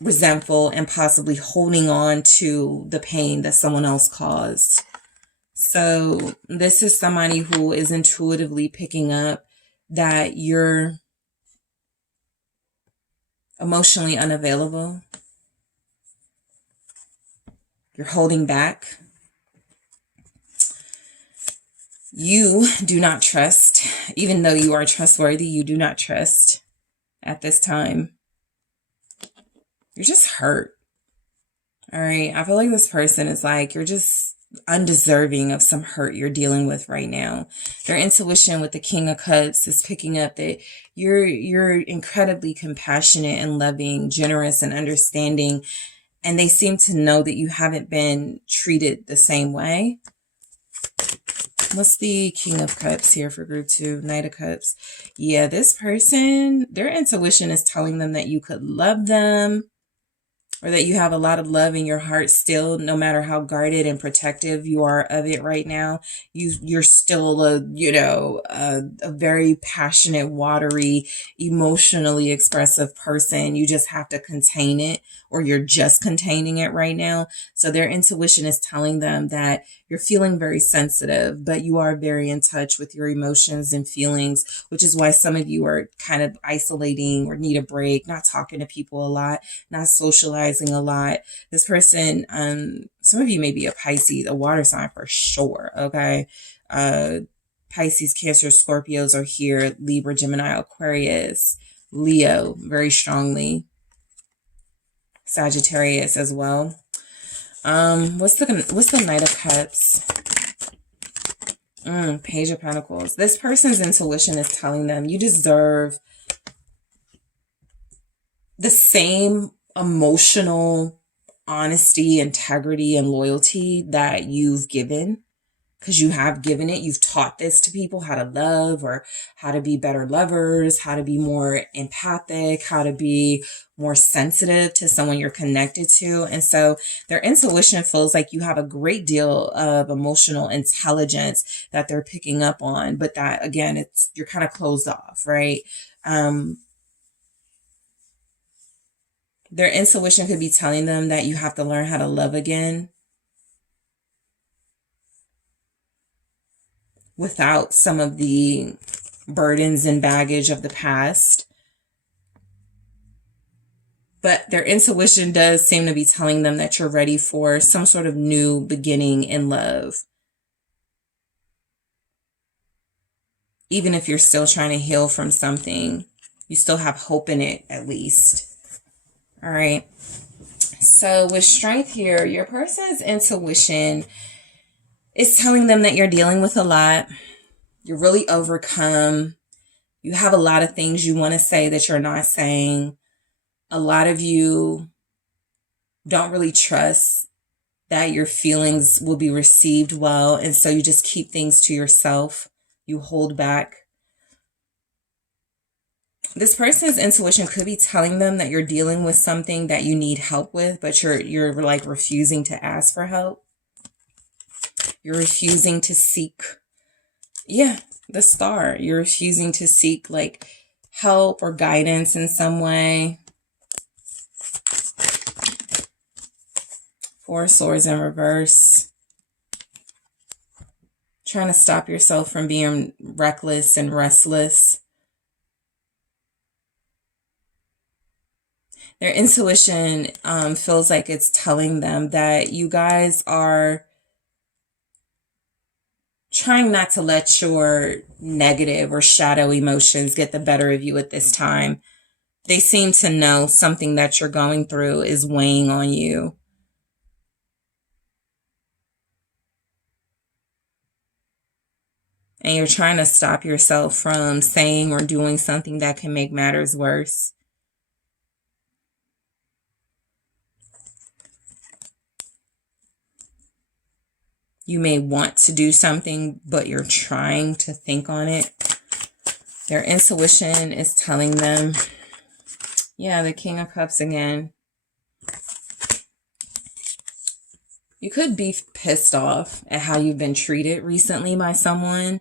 resentful and possibly holding on to the pain that someone else caused. So this is somebody who is intuitively picking up that you're emotionally unavailable. You're holding back. You do not trust. Even though you are trustworthy, you do not trust at this time. You're just hurt. All right. I feel like this person is like, you're just undeserving of some hurt you're dealing with right now. Their intuition with the King of Cups is picking up that you're incredibly compassionate and loving, generous and understanding, and they seem to know that you haven't been treated the same way. What's the King of Cups here for group 2? Knight of Cups. Yeah, this person, their intuition is telling them that you could love them, or that you have a lot of love in your heart still, no matter how guarded and protective you are of it right now. You're still a very passionate, watery, emotionally expressive person. You just have to contain it, or you're just containing it right now. So their intuition is telling them that you're feeling very sensitive, but you are very in touch with your emotions and feelings, which is why some of you are kind of isolating or need a break, not talking to people a lot, not socializing a lot. This person, some of you may be a Pisces, a water sign for sure, okay? Pisces, Cancer, Scorpios are here. Libra, Gemini, Aquarius, Leo, very strongly. Sagittarius as well. What's the Knight of Cups? Page of Pentacles. This person's intuition is telling them you deserve the same emotional honesty, integrity, and loyalty that you've given, because you have given it. You've taught this to people, how to love, or how to be better lovers, how to be more empathic, how to be more sensitive to someone you're connected to. And so their intuition feels like you have a great deal of emotional intelligence that they're picking up on, but that, again, you're kind of closed off, right? Their intuition could be telling them that you have to learn how to love again without some of the burdens and baggage of the past. But their intuition does seem to be telling them that you're ready for some sort of new beginning in love. Even if you're still trying to heal from something, you still have hope in it at least. All right. So with strength here, your person's intuition is telling them that you're dealing with a lot. You're really overcome. You have a lot of things you want to say that you're not saying. A lot of you don't really trust that your feelings will be received well. And so you just keep things to yourself. You hold back. This person's intuition could be telling them that you're dealing with something that you need help with, but you're like refusing to ask for help. You're refusing to seek. Yeah, the star. You're refusing to seek like help or guidance in some way. Four of Swords in reverse. Trying to stop yourself from being reckless and restless. Their intuition feels like it's telling them that you guys are trying not to let your negative or shadow emotions get the better of you at this time. They seem to know something that you're going through is weighing on you. And you're trying to stop yourself from saying or doing something that can make matters worse. You may want to do something, but you're trying to think on it. Their intuition is telling them, yeah, the King of Cups again. You could be pissed off at how you've been treated recently by someone.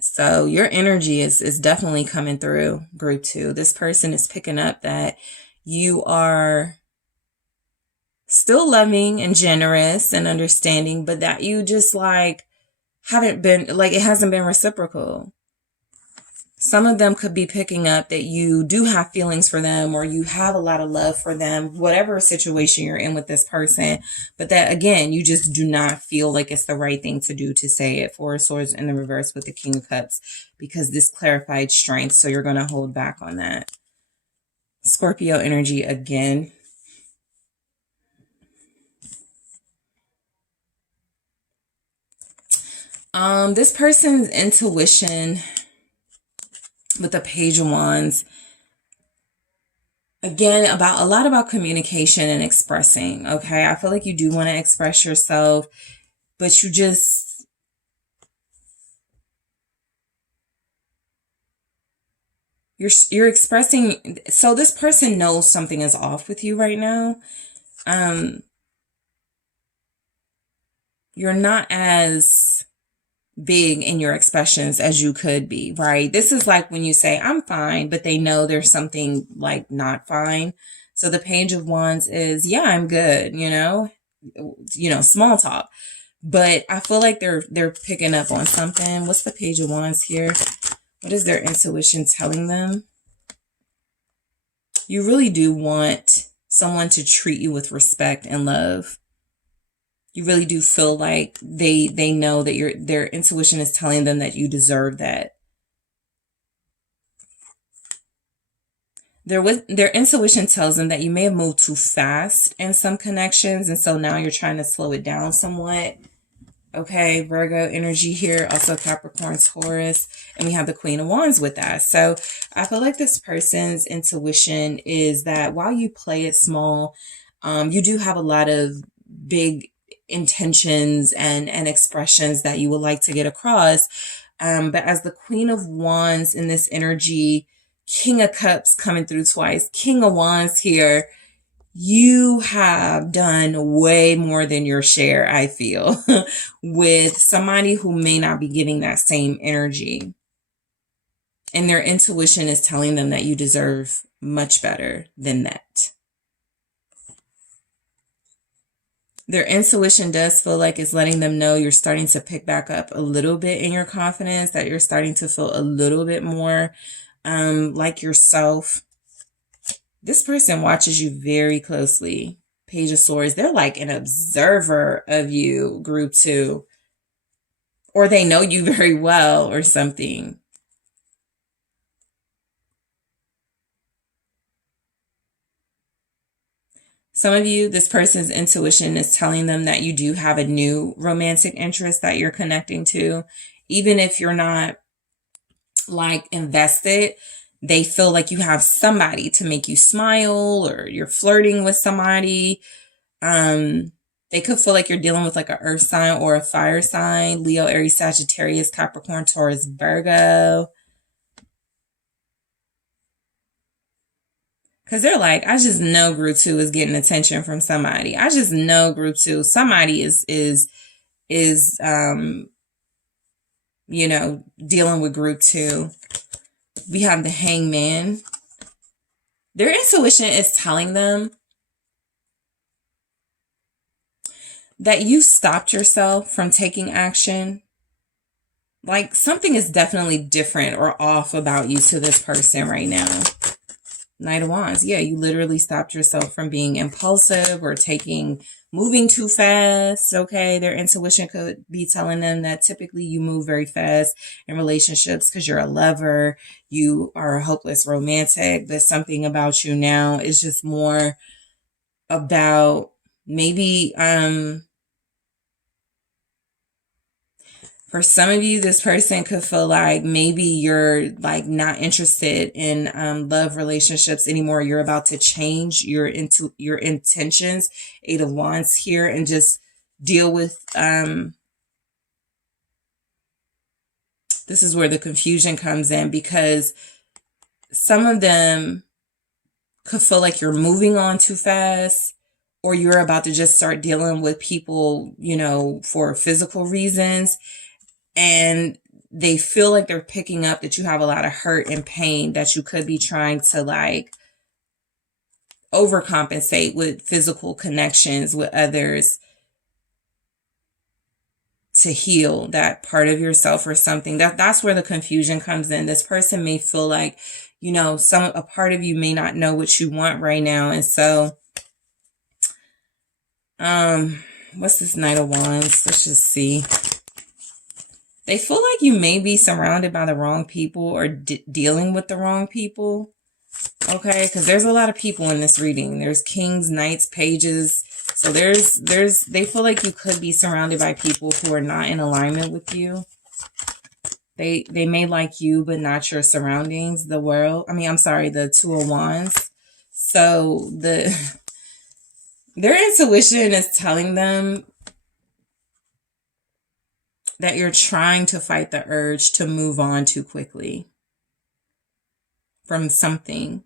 So your energy is definitely coming through, group 2. This person is picking up that you are still loving and generous and understanding, but that you just like haven't been, like it hasn't been reciprocal. Some of them could be picking up that you do have feelings for them or you have a lot of love for them, whatever situation you're in with this person. But that, again, you just do not feel like it's the right thing to do to say it. Four of Swords in the reverse with the King of Cups, because this clarified strength. So you're going to hold back on that. Scorpio energy again. This person's intuition with the Page of Wands, again, a lot about communication and expressing. Okay, I feel like you do want to express yourself, but you're expressing. So this person knows something is off with you right now. You're not as big in your expressions as you could be, right? This is like when you say, I'm fine, but they know there's something like not fine. So the Page of Wands is, yeah, I'm good, small talk. But I feel like they're picking up on something. What's the Page of Wands here? What is their intuition telling them? You really do want someone to treat you with respect and love. You really do feel like they know that their intuition is telling them that you deserve that. Their intuition tells them that you may have moved too fast in some connections, and so now you're trying to slow it down somewhat. Okay, Virgo energy here, also Capricorn, Taurus, and we have the Queen of Wands with that. So I feel like this person's intuition is that while you play it small, you do have a lot of big intentions and expressions that you would like to get across. But as the Queen of Wands in this energy, King of Cups coming through twice, King of Wands here, you have done way more than your share, I feel, with somebody who may not be giving that same energy. And their intuition is telling them that you deserve much better than that. Their intuition does feel like it's letting them know you're starting to pick back up a little bit in your confidence, that you're starting to feel a little bit more like yourself. This person watches you very closely. Page of Swords. They're like an observer of you, group 2. Or they know you very well or something. Some of you, this person's intuition is telling them that you do have a new romantic interest that you're connecting to. Even if you're not like invested, they feel like you have somebody to make you smile, or you're flirting with somebody. They could feel like you're dealing with like an earth sign or a fire sign. Leo, Aries, Sagittarius, Capricorn, Taurus, Virgo. Because they're like, I just know group 2 is getting attention from somebody. I just know group 2, somebody is you know, dealing with group 2. We have the Hangman. Their intuition is telling them that you stopped yourself from taking action. Like something is definitely different or off about you to this person right now. Knight of Wands. Yeah, you literally stopped yourself from being impulsive or moving too fast. Okay, their intuition could be telling them that typically you move very fast in relationships because you're a lover, you are a hopeless romantic, but something about you now is just more about maybe for some of you, this person could feel like maybe you're like not interested in love relationships anymore. You're about to change your intentions. 8 of Wands here, and just deal with this is where the confusion comes in, because some of them could feel like you're moving on too fast, or you're about to just start dealing with people, you know, for physical reasons. And they feel like they're picking up that you have a lot of hurt and pain that you could be trying to like overcompensate with physical connections with others to heal that part of yourself or something. That's where the confusion comes in. This person may feel like, you know, a part of you may not know what you want right now. And so, what's this Knight of Wands? Let's just see. They feel like you may be surrounded by the wrong people or dealing with the wrong people. Okay, because there's a lot of people in this reading. There's kings, knights, pages. So they feel like you could be surrounded by people who are not in alignment with you. They may like you, but not your surroundings, the world. I mean, I'm sorry, the 2 of Wands. So their intuition is telling them that you're trying to fight the urge to move on too quickly from something.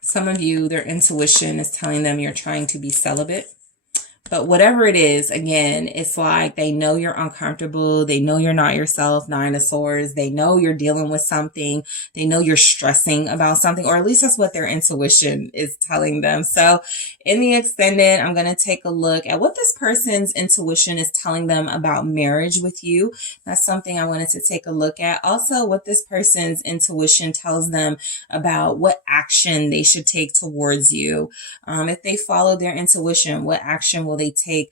Some of you, their intuition is telling them you're trying to be celibate. But whatever it is, again, it's like they know you're uncomfortable. They know you're not yourself, 9 of Swords. They know you're dealing with something. They know you're stressing about something, or at least that's what their intuition is telling them. So in the extended, I'm going to take a look at what this person's intuition is telling them about marriage with you. That's something I wanted to take a look at. Also, what this person's intuition tells them about what action they should take towards you. If they follow their intuition, what action will they take?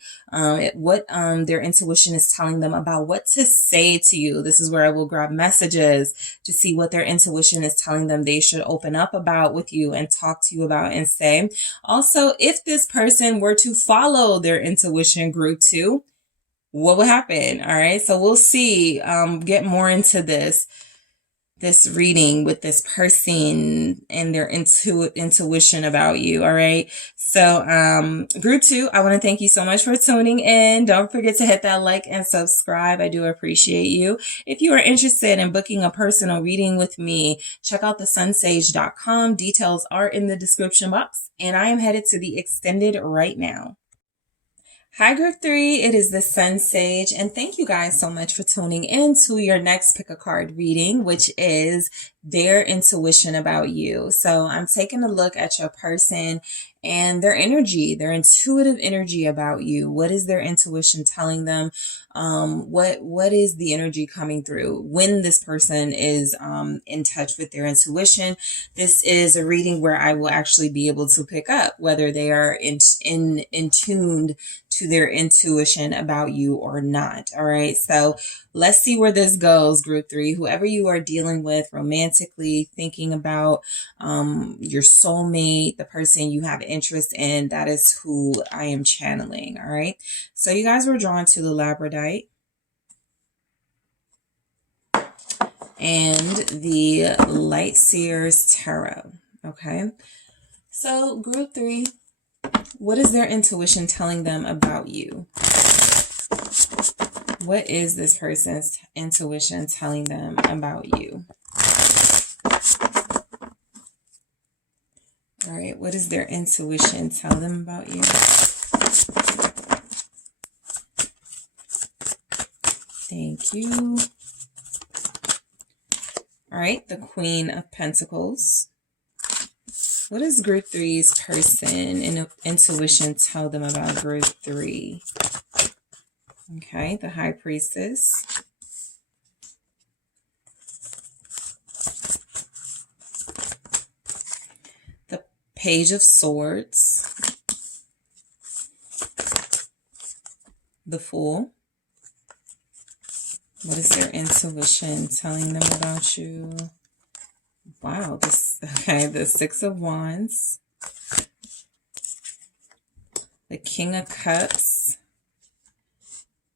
What their intuition is telling them about what to say to you. This is where I will grab messages to see what their intuition is telling them they should open up about with you and talk to you about and say. Also, if this person were to follow their intuition, group 2, what would happen? All right, so we'll see. Get more into this reading with this person and their intuition about you. All right. So, group 2, I want to thank you so much for tuning in. Don't forget to hit that like and subscribe. I do appreciate you. If you are interested in booking a personal reading with me, check out TheSunSage.com. Details are in the description box, and I am headed to the extended right now. Hi, Group 3. It is the SunSage, and thank you guys so much for tuning in to your next pick a card reading, which is their intuition about you. So I'm taking a look at your person and their energy, their intuitive energy about you. What is their intuition telling them? What is the energy coming through when this person is in touch with their intuition? This is a reading where I will actually be able to pick up whether they are in tuned to their intuition about you or not. All right. So let's see where this goes, Group 3. Whoever you are dealing with romantically, thinking about your soulmate, the person you have interest in, that is who I am channeling. All right. So you guys were drawn to the Labradorite and the Light Seers Tarot. Okay. So Group 3, what is their intuition telling them about you? What is this person's intuition telling them about you? All right, what does their intuition tell them about you? Thank you. All right, the Queen of Pentacles. What does Group 3's person and intuition tell them about Group 3? Okay, the High Priestess. The Page of Swords. The Fool. What is their intuition telling them about you? Wow, the Six of Wands. The King of Cups.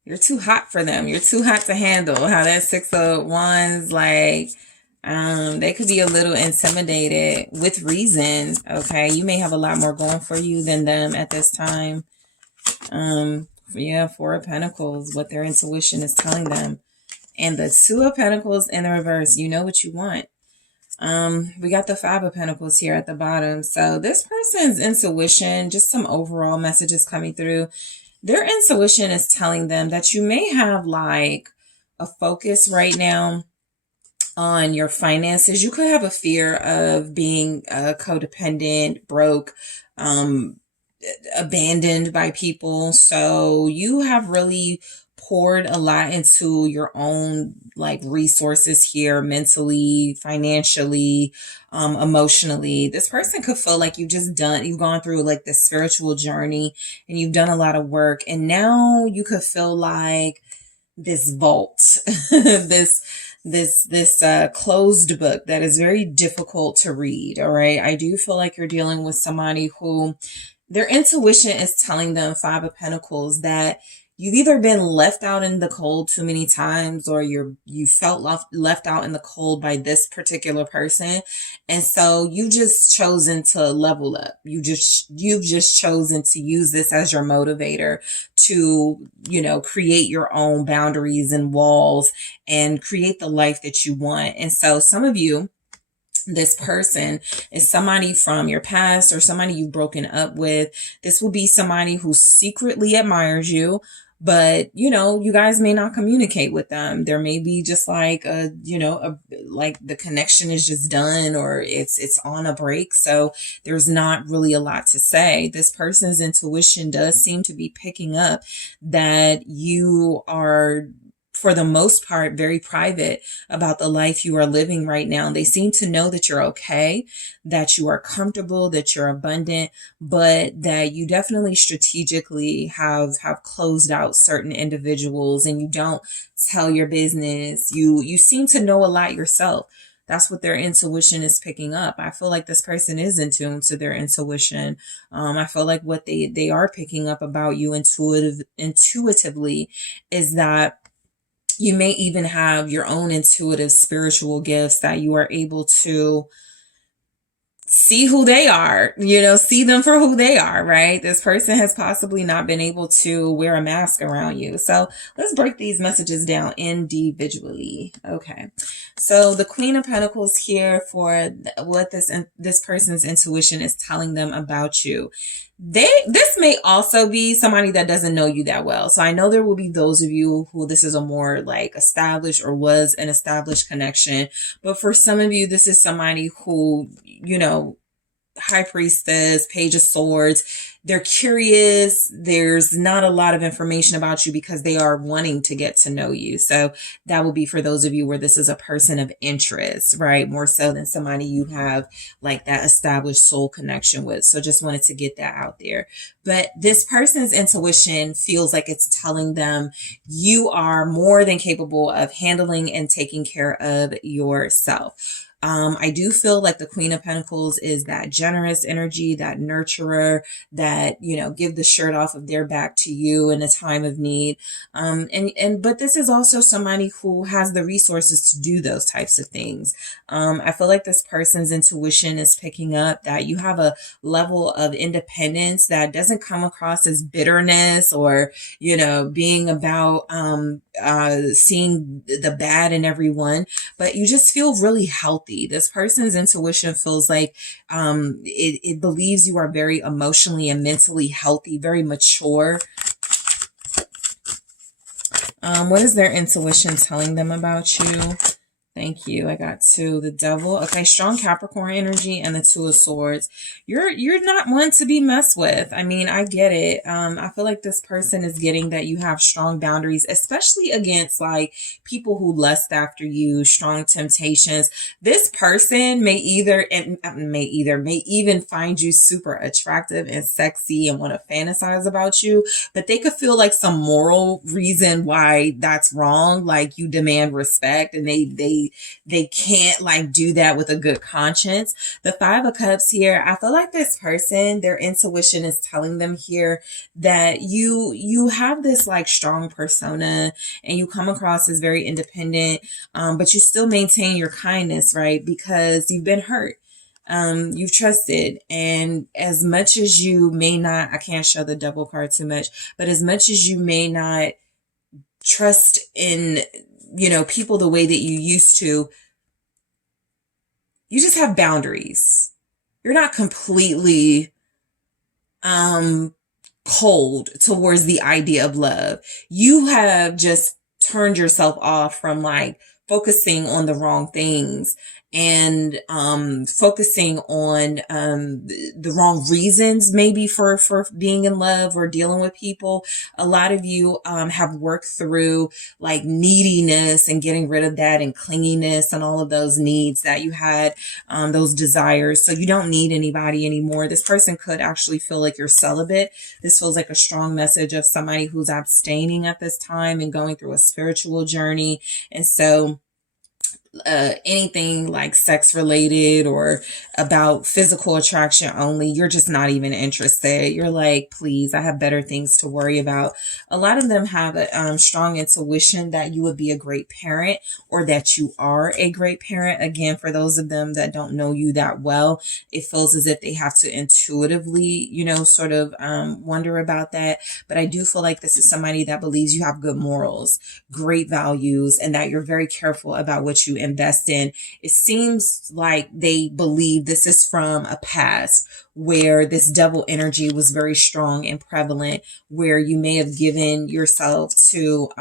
You're too hot for them. You're too hot to handle. How that Six of Wands, like, they could be a little intimidated with reason. Okay, you may have a lot more going for you than them at this time. Yeah, Four of Pentacles, what their intuition is telling them. And the Two of Pentacles in the reverse. You know what you want. We got the Five of Pentacles here at the bottom. So this person's intuition, just some overall messages coming through. Their intuition is telling them that you may have like a focus right now on your finances. You could have a fear of being codependent, broke, abandoned by people. So you have really poured a lot into your own like resources here, mentally, financially, emotionally. This person could feel like you've gone through like this spiritual journey and you've done a lot of work, and now you could feel like this vault, this closed book that is very difficult to read. All right. I do feel like you're dealing with somebody who their intuition is telling them, Five of Pentacles, that you've either been left out in the cold too many times, or you felt left out in the cold by this particular person. And so you just chosen to level up. You've just chosen to use this as your motivator to, create your own boundaries and walls and create the life that you want. And so some of you, this person is somebody from your past or somebody you've broken up with. This will be somebody who secretly admires you, but you guys may not communicate with them. There may be just like like the connection is just done, or it's on a break. So there's not really a lot to say. This person's intuition does seem to be picking up that you are, for the most part, very private about the life you are living right now. They seem to know that you're okay, that you are comfortable, that you're abundant, but that you definitely strategically have closed out certain individuals, and you don't tell your business. You seem to know a lot yourself. That's what their intuition is picking up. I feel like this person is in tune to their intuition. I feel like what they are picking up about you intuitively is that you may even have your own intuitive spiritual gifts that you are able to see who they are, you know, see them for who they are, right? This person has possibly not been able to wear a mask around you. So let's break these messages down individually. Okay. So the Queen of Pentacles here for what this person's intuition is telling them about you. This may also be somebody that doesn't know you that well. So I know there will be those of you who this is a more like established or was an established connection. But for some of you, this is somebody who, you know, High Priestess, Page of Swords, they're curious. There's not a lot of information about you because they are wanting to get to know you. So that will be for those of you where this is a person of interest, right? More so than somebody you have like that established soul connection with. So just wanted to get that out there. But this person's intuition feels like it's telling them you are more than capable of handling and taking care of yourself. I do feel like the Queen of Pentacles is that generous energy, that nurturer, that, you know, give the shirt off of their back to you in a time of need. But this is also somebody who has the resources to do those types of things. I feel like this person's intuition is picking up that you have a level of independence that doesn't come across as bitterness or, you know, being about, seeing the bad in everyone, but you just feel really healthy. This person's intuition feels like it believes you are very emotionally and mentally healthy, very mature. What is their intuition telling them about you? Thank you. I got 2, the Devil. Okay, strong Capricorn energy and the 2 of Swords. You're not one to be messed with. I mean, I get it. I feel like this person is getting that you have strong boundaries, especially against like people who lust after you, strong temptations. This person may even find you super attractive and sexy and want to fantasize about you, but they could feel like some moral reason why that's wrong. Like you demand respect and they can't like do that with a good conscience. The 5 of Cups here, I feel like this person, their intuition is telling them here that you have this like strong persona and you come across as very independent, but you still maintain your kindness, right? Because you've been hurt. You've trusted, and as much as you may not, I can't show the Devil card too much, but as much as you may not trust in, you know, people the way that you used to, you just have boundaries. You're not completely cold towards the idea of love. You have just turned yourself off from like focusing on the wrong things and focusing on the wrong reasons maybe for being in love or dealing with people. A lot of you have worked through like neediness and getting rid of that and clinginess and all of those needs that you had, those desires. So you don't need anybody anymore. This person could actually feel like you're celibate. This feels like a strong message of somebody who's abstaining at this time and going through a spiritual journey. And so anything like sex related or about physical attraction only, you're just not even interested. You're like, please, I have better things to worry about. A lot of them have a strong intuition that you would be a great parent or that you are a great parent. Again, for those of them that don't know you that well, it feels as if they have to intuitively, you know, sort of wonder about that. But I do feel like this is somebody that believes you have good morals, great values, and that you're very careful about what you invest in. It seems like they believe this is from a past where this Devil energy was very strong and prevalent, where you may have given yourself to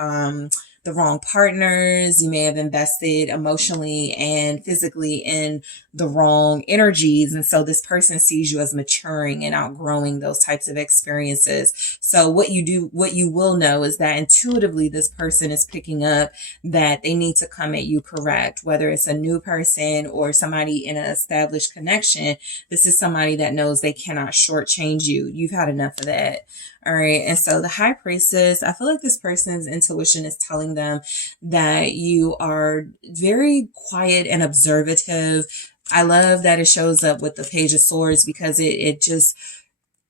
the wrong partners. You may have invested emotionally and physically in the wrong energies. And so this person sees you as maturing and outgrowing those types of experiences. So what you will know is that intuitively this person is picking up that they need to come at you correct, whether it's a new person or somebody in an established connection. This is somebody that knows they cannot shortchange you. You've had enough of that. All right. And so the High Priestess, I feel like this person's intuition is telling them that you are very quiet and observative. I love that it shows up with the Page of Swords because it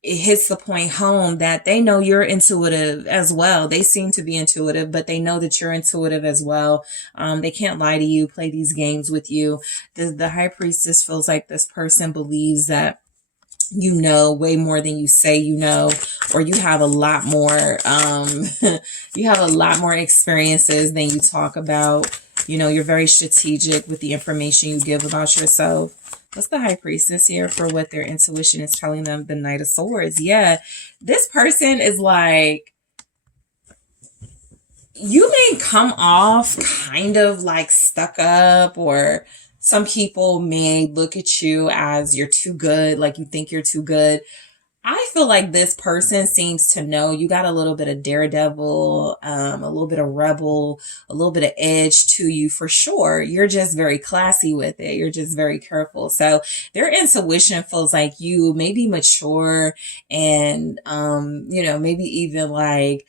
it hits the point home that they know you're intuitive as well. They seem to be intuitive, but they know that you're intuitive as well. They can't lie to you, play these games with you. The High Priestess feels like this person believes that you know way more than you say you know, or you have a lot more, you have a lot more experiences than you talk about. You know, you're very strategic with the information you give about yourself. What's the High Priestess here for what their intuition is telling them? The Knight of Swords. Yeah, this person is like, you may come off kind of like stuck up, or some people may look at you as you're too good, like you think you're too good. I feel like this person seems to know you got a little bit of daredevil, a little bit of rebel, a little bit of edge to you for sure. You're just very classy with it. You're just very careful. So their intuition feels like you may be mature and, you know, maybe even like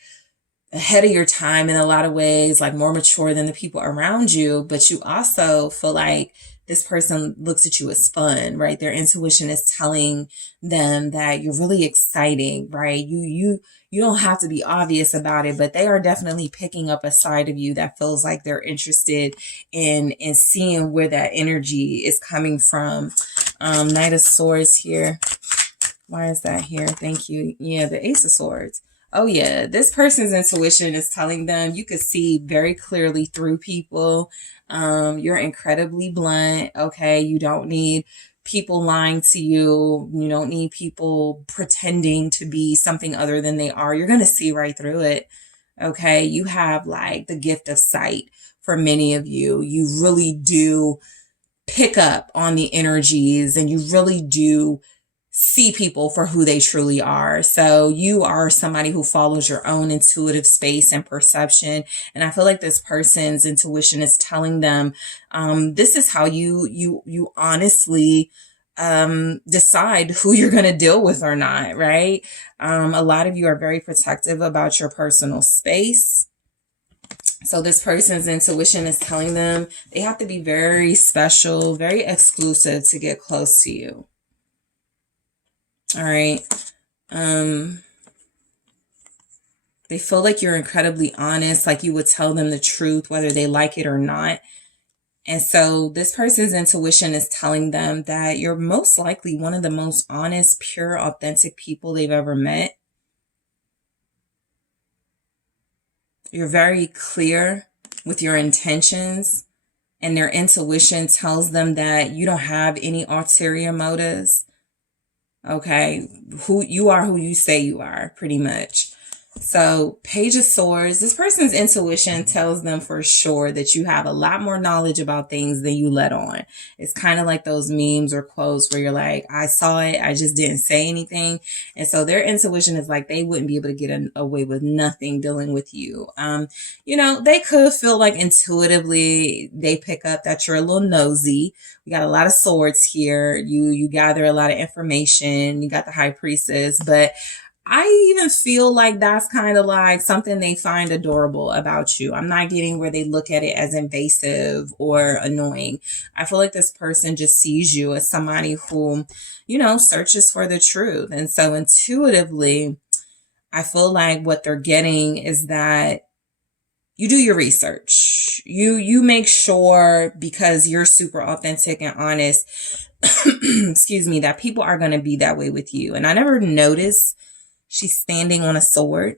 ahead of your time in a lot of ways, like more mature than the people around you. But you also feel like this person looks at you as fun, right? Their intuition is telling them that you're really exciting, right? You don't have to be obvious about it, but they are definitely picking up a side of you that feels like they're interested in seeing where that energy is coming from. Knight of Swords here. Why is that here? Thank you. Yeah, the Ace of Swords. Oh yeah, this person's intuition is telling them you could see very clearly through people. You're incredibly blunt. Okay, you don't need people lying to you. You don't need people pretending to be something other than they are. You're going to see right through it. Okay, you have like the gift of sight for many of you. You really do pick up on the energies, and you really do see people for who they truly are. So you are somebody who follows your own intuitive space and perception. And I feel like this person's intuition is telling them, this is how you honestly, decide who you're going to deal with or not. Right. A lot of you are very protective about your personal space. So this person's intuition is telling them they have to be very special, very exclusive to get close to you. All right. They feel like you're incredibly honest, like you would tell them the truth, whether they like it or not. And so this person's intuition is telling them that you're most likely one of the most honest, pure, authentic people they've ever met. You're very clear with your intentions, and their intuition tells them that you don't have any ulterior motives. Okay, who you say you are, pretty much. So Page of Swords, this person's intuition tells them for sure that you have a lot more knowledge about things than you let on. It's kind of like those memes or quotes where you're like, I saw it, I just didn't say anything. And so their intuition is like they wouldn't be able to get away with nothing dealing with you. You know, they could feel like intuitively they pick up that you're a little nosy. We got a lot of swords here. You gather a lot of information. You got the High Priestess, but I even feel like that's kind of like something they find adorable about you. I'm not getting where they look at it as invasive or annoying. I feel like this person just sees you as somebody who, you know, searches for the truth. And so intuitively, I feel like what they're getting is that you do your research. You make sure, because you're super authentic and honest, excuse me, that people are going to be that way with you. And I never noticed she's standing on a sword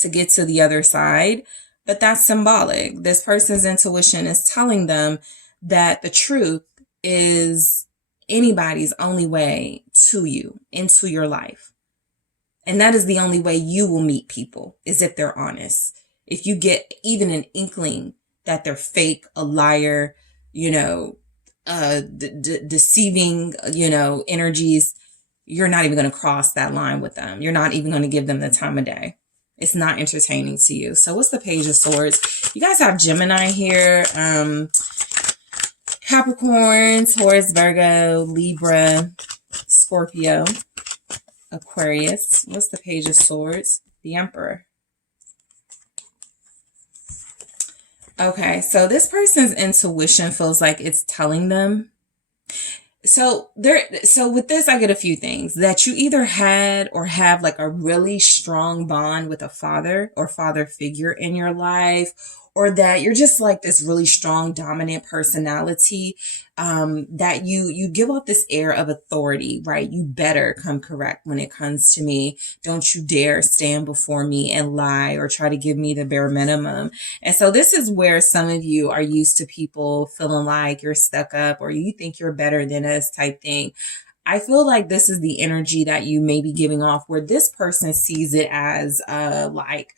to get to the other side, but that's symbolic. This person's intuition is telling them that the truth is anybody's only way to you, into your life. And that is the only way you will meet people, is if they're honest. If you get even an inkling that they're fake, a liar, you know, deceiving, you know, energies, you're not even going to cross that line with them. You're not even going to give them the time of day. It's not entertaining to you. So what's the Page of Swords? You guys have Gemini here. Capricorn, Taurus, Virgo, Libra, Scorpio, Aquarius. What's the Page of Swords? The Emperor. Okay, so this person's intuition feels like it's telling them So with this, I get a few things that you either had or have like a really strong bond with a father or father figure in your life, or that you're just like this really strong dominant personality, that you give off this air of authority, right? You better come correct when it comes to me. Don't you dare stand before me and lie or try to give me the bare minimum. And so this is where some of you are used to people feeling like you're stuck up or you think you're better than us type thing. I feel like this is the energy that you may be giving off, where this person sees it as like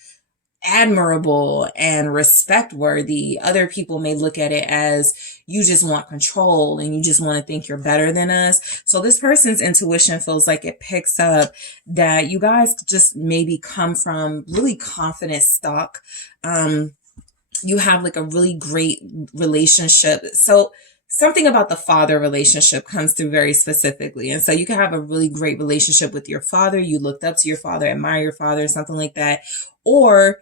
admirable and respect worthy. Other people may look at it as you just want control and you just want to think you're better than us. So this person's intuition feels like it picks up that you guys just maybe come from really confident stock. You have like a really great relationship. So something about the father relationship comes through very specifically. And so you can have a really great relationship with your father. You looked up to your father, admire your father, something like that. Or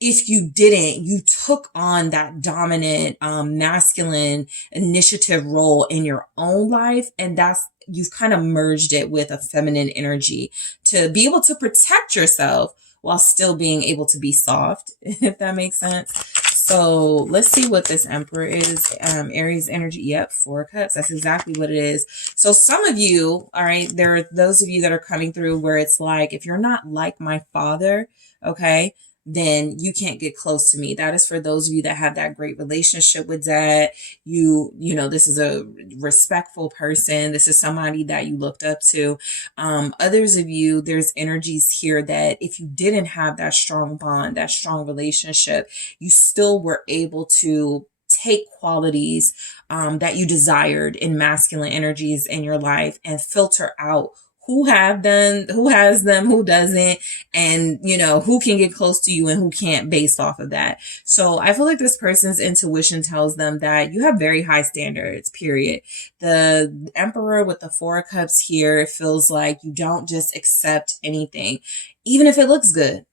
if you didn't, you took on that dominant, masculine initiative role in your own life. And you've kind of merged it with a feminine energy to be able to protect yourself while still being able to be soft, if that makes sense. So let's see what this Emperor is. Aries energy. Yep, 4 cups. That's exactly what it is. So some of you, all right, there are those of you that are coming through where it's like, if you're not like my father, okay, then you can't get close to me. That is for those of you that have that great relationship with dad. You know, this is a respectful person. This is somebody that you looked up to. Others of you, there's energies here that if you didn't have that strong bond, that strong relationship, you still were able to take qualities that you desired in masculine energies in your life and filter out who has them, who doesn't, and you know, who can get close to you and who can't based off of that. So I feel like this person's intuition tells them that you have very high standards, period. The Emperor with the 4 cups here feels like you don't just accept anything, even if it looks good,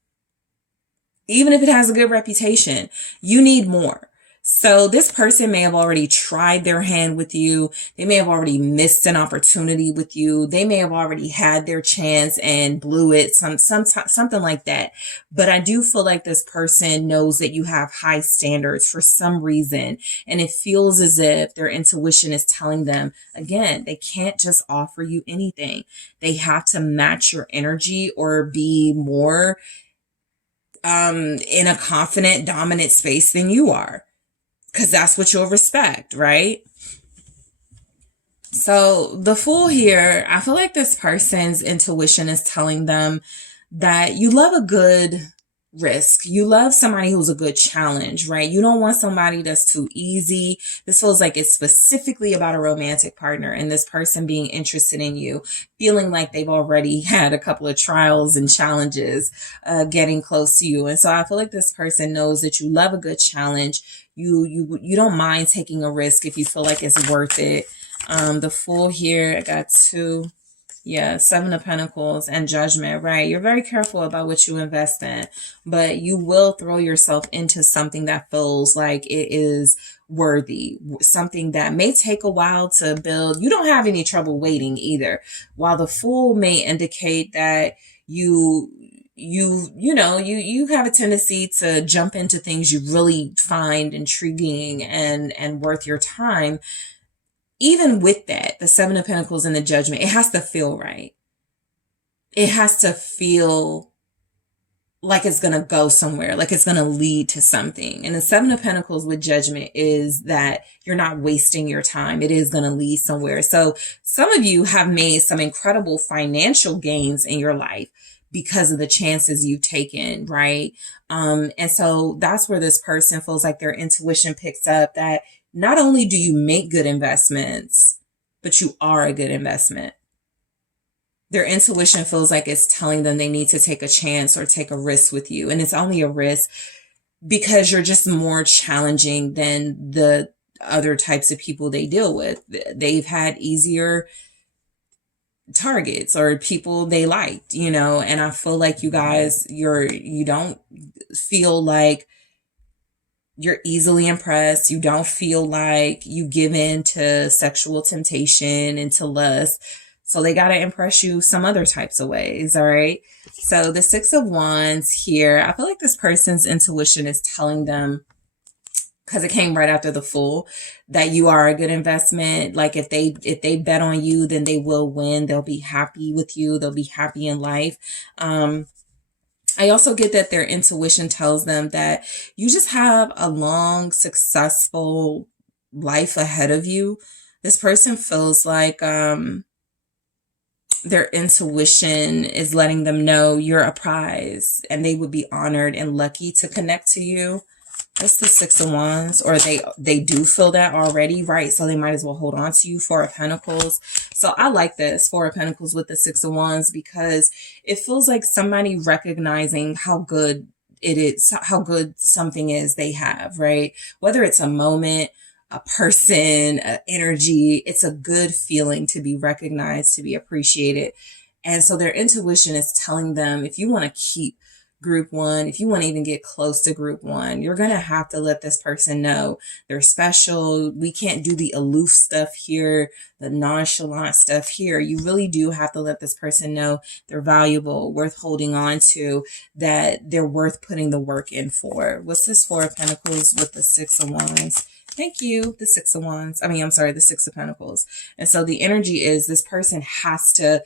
even if it has a good reputation. You need more. So this person may have already tried their hand with you. They may have already missed an opportunity with you. They may have already had their chance and blew it, something like that. But I do feel like this person knows that you have high standards for some reason. And it feels as if their intuition is telling them, again, they can't just offer you anything. They have to match your energy or be more in a confident, dominant space than you are. Because that's what you'll respect, right? So the Fool here, I feel like this person's intuition is telling them that you love a good risk. You love somebody who's a good challenge, right? You don't want somebody that's too easy. This feels like it's specifically about a romantic partner and this person being interested in you, feeling like they've already had a couple of trials and challenges getting close to you. And so I feel like this person knows that you love a good challenge. You don't mind taking a risk if you feel like it's worth it. The Fool here, I got 2. Yeah, 7 of Pentacles and Judgment, right? You're very careful about what you invest in, but you will throw yourself into something that feels like it is worthy, something that may take a while to build. You don't have any trouble waiting either. While the Fool may indicate that you have a tendency to jump into things you really find intriguing and worth your time. Even with that, the 7 of Pentacles and the Judgment, it has to feel right. It has to feel like it's going to go somewhere, like it's going to lead to something. And the 7 of Pentacles with Judgment is that you're not wasting your time. It is going to lead somewhere. So some of you have made some incredible financial gains in your life because of the chances you've taken, right? And so that's where this person feels like their intuition picks up that not only do you make good investments, but you are a good investment. Their intuition feels like it's telling them they need to take a chance or take a risk with you. And it's only a risk because you're just more challenging than the other types of people they deal with. They've had easier targets or people they liked, and I feel like you guys, you don't feel like you're easily impressed. You don't feel like you give in to sexual temptation and to lust. So they got to impress you some other types of ways. All right. So the Six of Wands here, I feel like this person's intuition is telling them, because it came right after the Fool, that you are a good investment. Like if they bet on you, then they will win. They'll be happy with you. They'll be happy in life. I also get that their intuition tells them that you just have a long, successful life ahead of you. This person feels like their intuition is letting them know you're a prize and they would be honored and lucky to connect to you. That's the Six of Wands, or they do feel that already, right? So they might as well hold on to you. Four of Pentacles. So I like this, Four of Pentacles with the Six of Wands, because it feels like somebody recognizing how good it is, how good something is they have, right? Whether it's a moment, a person, an energy, it's a good feeling to be recognized, to be appreciated. And so their intuition is telling them, if you want to keep group one, if you want to even get close to group one, you're going to have to let this person know they're special. We can't do the aloof stuff here, the nonchalant stuff here. You really do have to let this person know they're valuable, worth holding on to, that they're worth putting the work in for. What's this Four of Pentacles with the Six of Wands? Thank you. The Six of Wands. The Six of Pentacles. And so the energy is this person has to,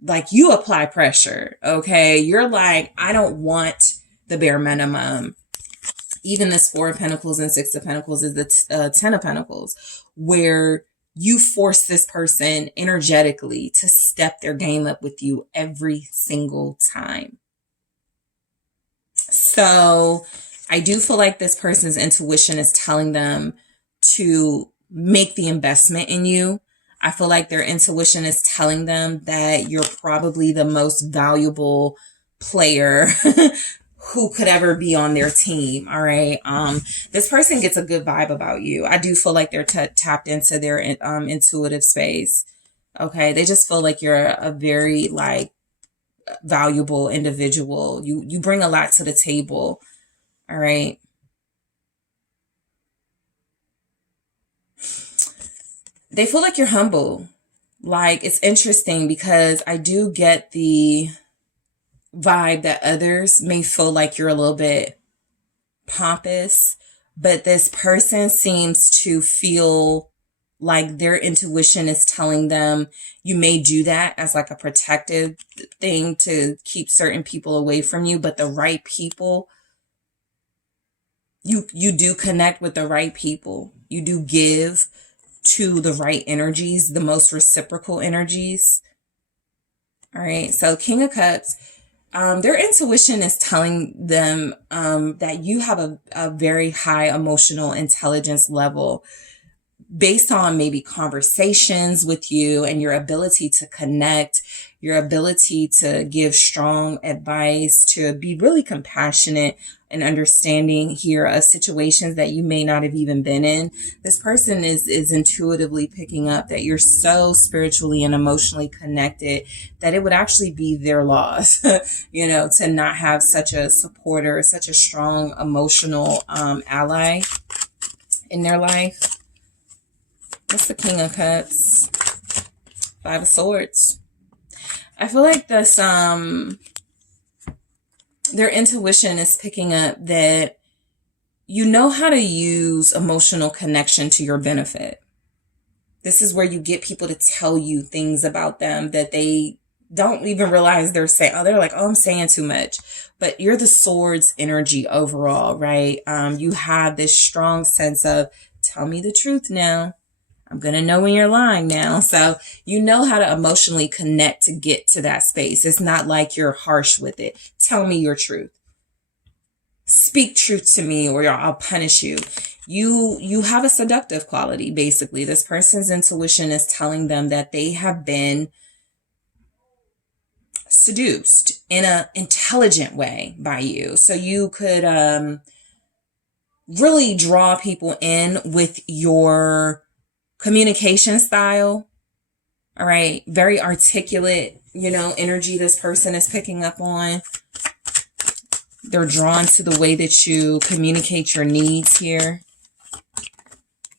like, you apply pressure, okay? You're like, I don't want the bare minimum. Even this Four of Pentacles and Six of Pentacles is the Ten of Pentacles, where you force this person energetically to step their game up with you every single time. So I do feel like this person's intuition is telling them to make the investment in you. I feel like their intuition is telling them that you're probably the most valuable player who could ever be on their team. All right. This person gets a good vibe about you. I do feel like they're tapped into their intuitive space. Okay. They just feel like you're a very like valuable individual. You bring a lot to the table. All right. They feel like you're humble. Like, it's interesting because I do get the vibe that others may feel like you're a little bit pompous, but this person seems to feel like their intuition is telling them you may do that as like a protective thing to keep certain people away from you, but the right people, you do connect with the right people. You do give to the right energies, the most reciprocal energies. All right. So King of Cups, their intuition is telling them that you have a very high emotional intelligence level based on maybe conversations with you and your ability to connect, your ability to give strong advice, to be really compassionate and understanding here of situations that you may not have even been in. This person is intuitively picking up that you're so spiritually and emotionally connected that it would actually be their loss, to not have such a supporter, such a strong emotional ally in their life. What's the King of Cups? Five of Swords. I feel like this, their intuition is picking up that you know how to use emotional connection to your benefit. This is where you get people to tell you things about them that they don't even realize they're saying. Oh, they're like, oh, I'm saying too much. But you're the Swords energy overall, right? You have this strong sense of, tell me the truth now. I'm going to know when you're lying now. So you know how to emotionally connect to get to that space. It's not like you're harsh with it. Tell me your truth. Speak truth to me or I'll punish you. You have a seductive quality, basically. This person's intuition is telling them that they have been seduced in an intelligent way by you. So you could really draw people in with your communication style. All right. Very articulate, energy this person is picking up on. They're drawn to the way that you communicate your needs here.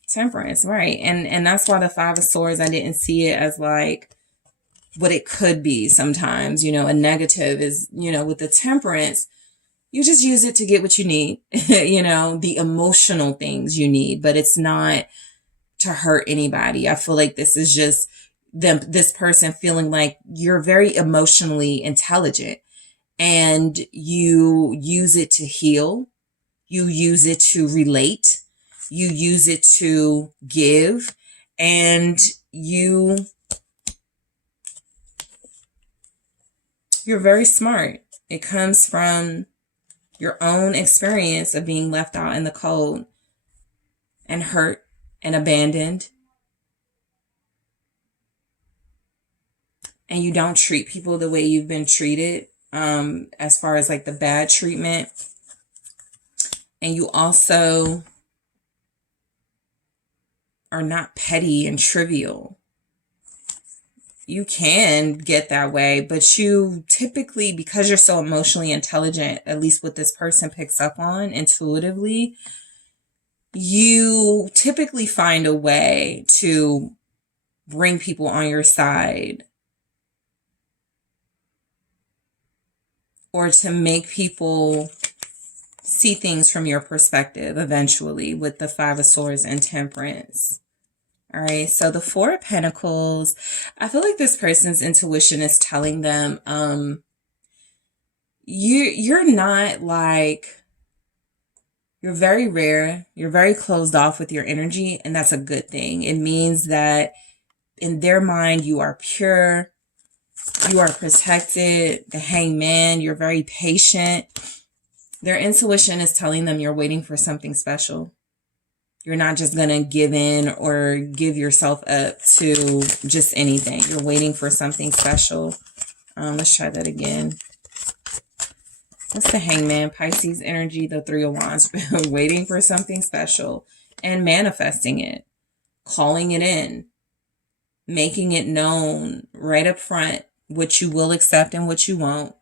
Temperance, right. And that's why the Five of Swords, I didn't see it as like what it could be sometimes. You know, a negative is, you know, with the Temperance, you just use it to get what you need, you know, the emotional things you need, but it's not to hurt anybody. I feel like this is just this person feeling like you're very emotionally intelligent and you use it to heal. You use it to relate. You use it to give, and you're very smart. It comes from your own experience of being left out in the cold and hurt and abandoned. And you don't treat people the way you've been treated, as far as like the bad treatment. And you also are not petty and trivial. You can get that way, but you typically, because you're so emotionally intelligent, at least what this person picks up on intuitively, you typically find a way to bring people on your side or to make people see things from your perspective eventually with the Five of Swords and Temperance. All right, so the Four of Pentacles, I feel like this person's intuition is telling them you're not like, you're very rare, you're very closed off with your energy, and that's a good thing. It means that in their mind, you are pure, you are protected. The Hangman, you're very patient. Their intuition is telling them you're waiting for something special. You're not just going to give in or give yourself up to just anything. You're waiting for something special. Let's try that again. That's the Hangman, Pisces energy, the Three of Wands. Waiting for something special and manifesting it. Calling it in. Making it known right up front what you will accept and what you won't.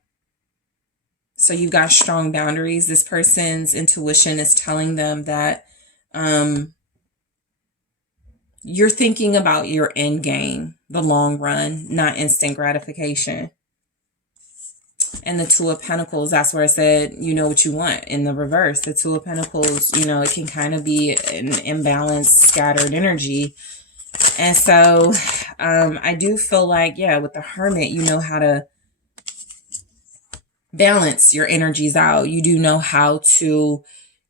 So you've got strong boundaries. This person's intuition is telling them that you're thinking about your end game, the long run, not instant gratification. And the Two of Pentacles, that's where I said, you know what you want. In the reverse, the Two of Pentacles, you know, it can kind of be an imbalanced, scattered energy. And so I do feel like, yeah, with the Hermit, you know how to balance your energies out. You do know how to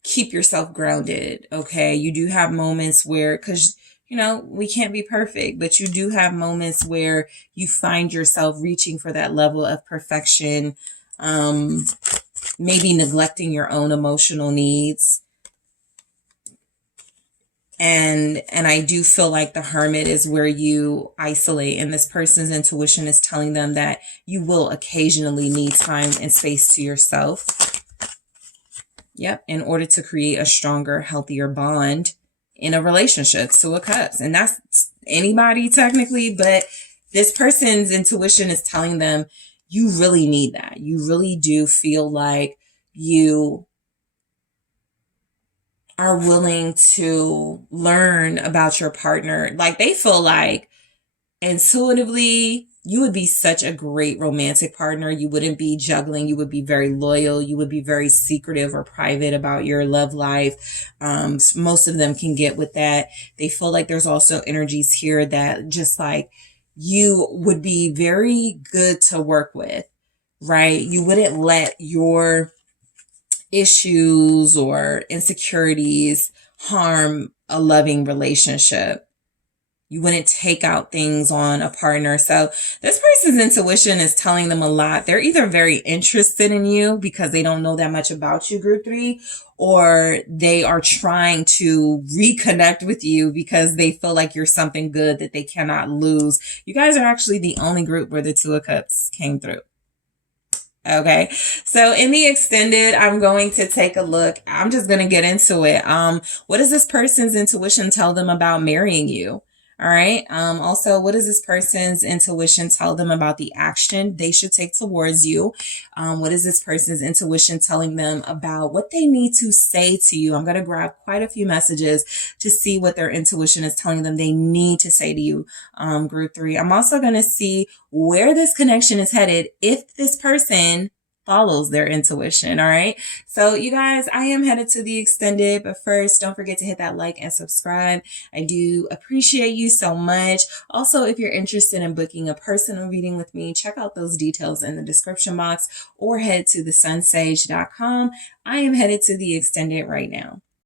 keep yourself grounded, okay? You do have moments where, because, you know, we can't be perfect, but you do have moments where you find yourself reaching for that level of perfection, maybe neglecting your own emotional needs. And I do feel like the Hermit is where you isolate, and this person's intuition is telling them that you will occasionally need time and space to yourself. Yep, in order to create a stronger, healthier bond in a relationship. Two of Cups. And that's anybody technically, but this person's intuition is telling them you really need that. You really do feel like you are willing to learn about your partner. Like they feel like intuitively you would be such a great romantic partner. You wouldn't be juggling. You would be very loyal. You would be very secretive or private about your love life. Most of them can get with that. They feel like there's also energies here that just like you would be very good to work with, right? You wouldn't let your issues or insecurities harm a loving relationship. You wouldn't take out things on a partner. So this person's intuition is telling them a lot. They're either very interested in you because they don't know that much about you, Group 3, or they are trying to reconnect with you because they feel like you're something good that they cannot lose. You guys are actually the only group where the Two of Cups came through. Okay, so in the extended, I'm going to take a look. I'm just going to get into it. What does this person's intuition tell them about marrying you? All right. Also, what does this person's intuition tell them about the action they should take towards you? What is this person's intuition telling them about what they need to say to you? I'm going to grab quite a few messages to see what their intuition is telling them they need to say to you, group 3. I'm also going to see where this connection is headed if this person follows their intuition. All right. So you guys, I am headed to the extended, but first don't forget to hit that like and subscribe. I do appreciate you so much. Also, if you're interested in booking a personal reading with me, check out those details in the description box or head to TheSunSage.com. I am headed to the extended right now.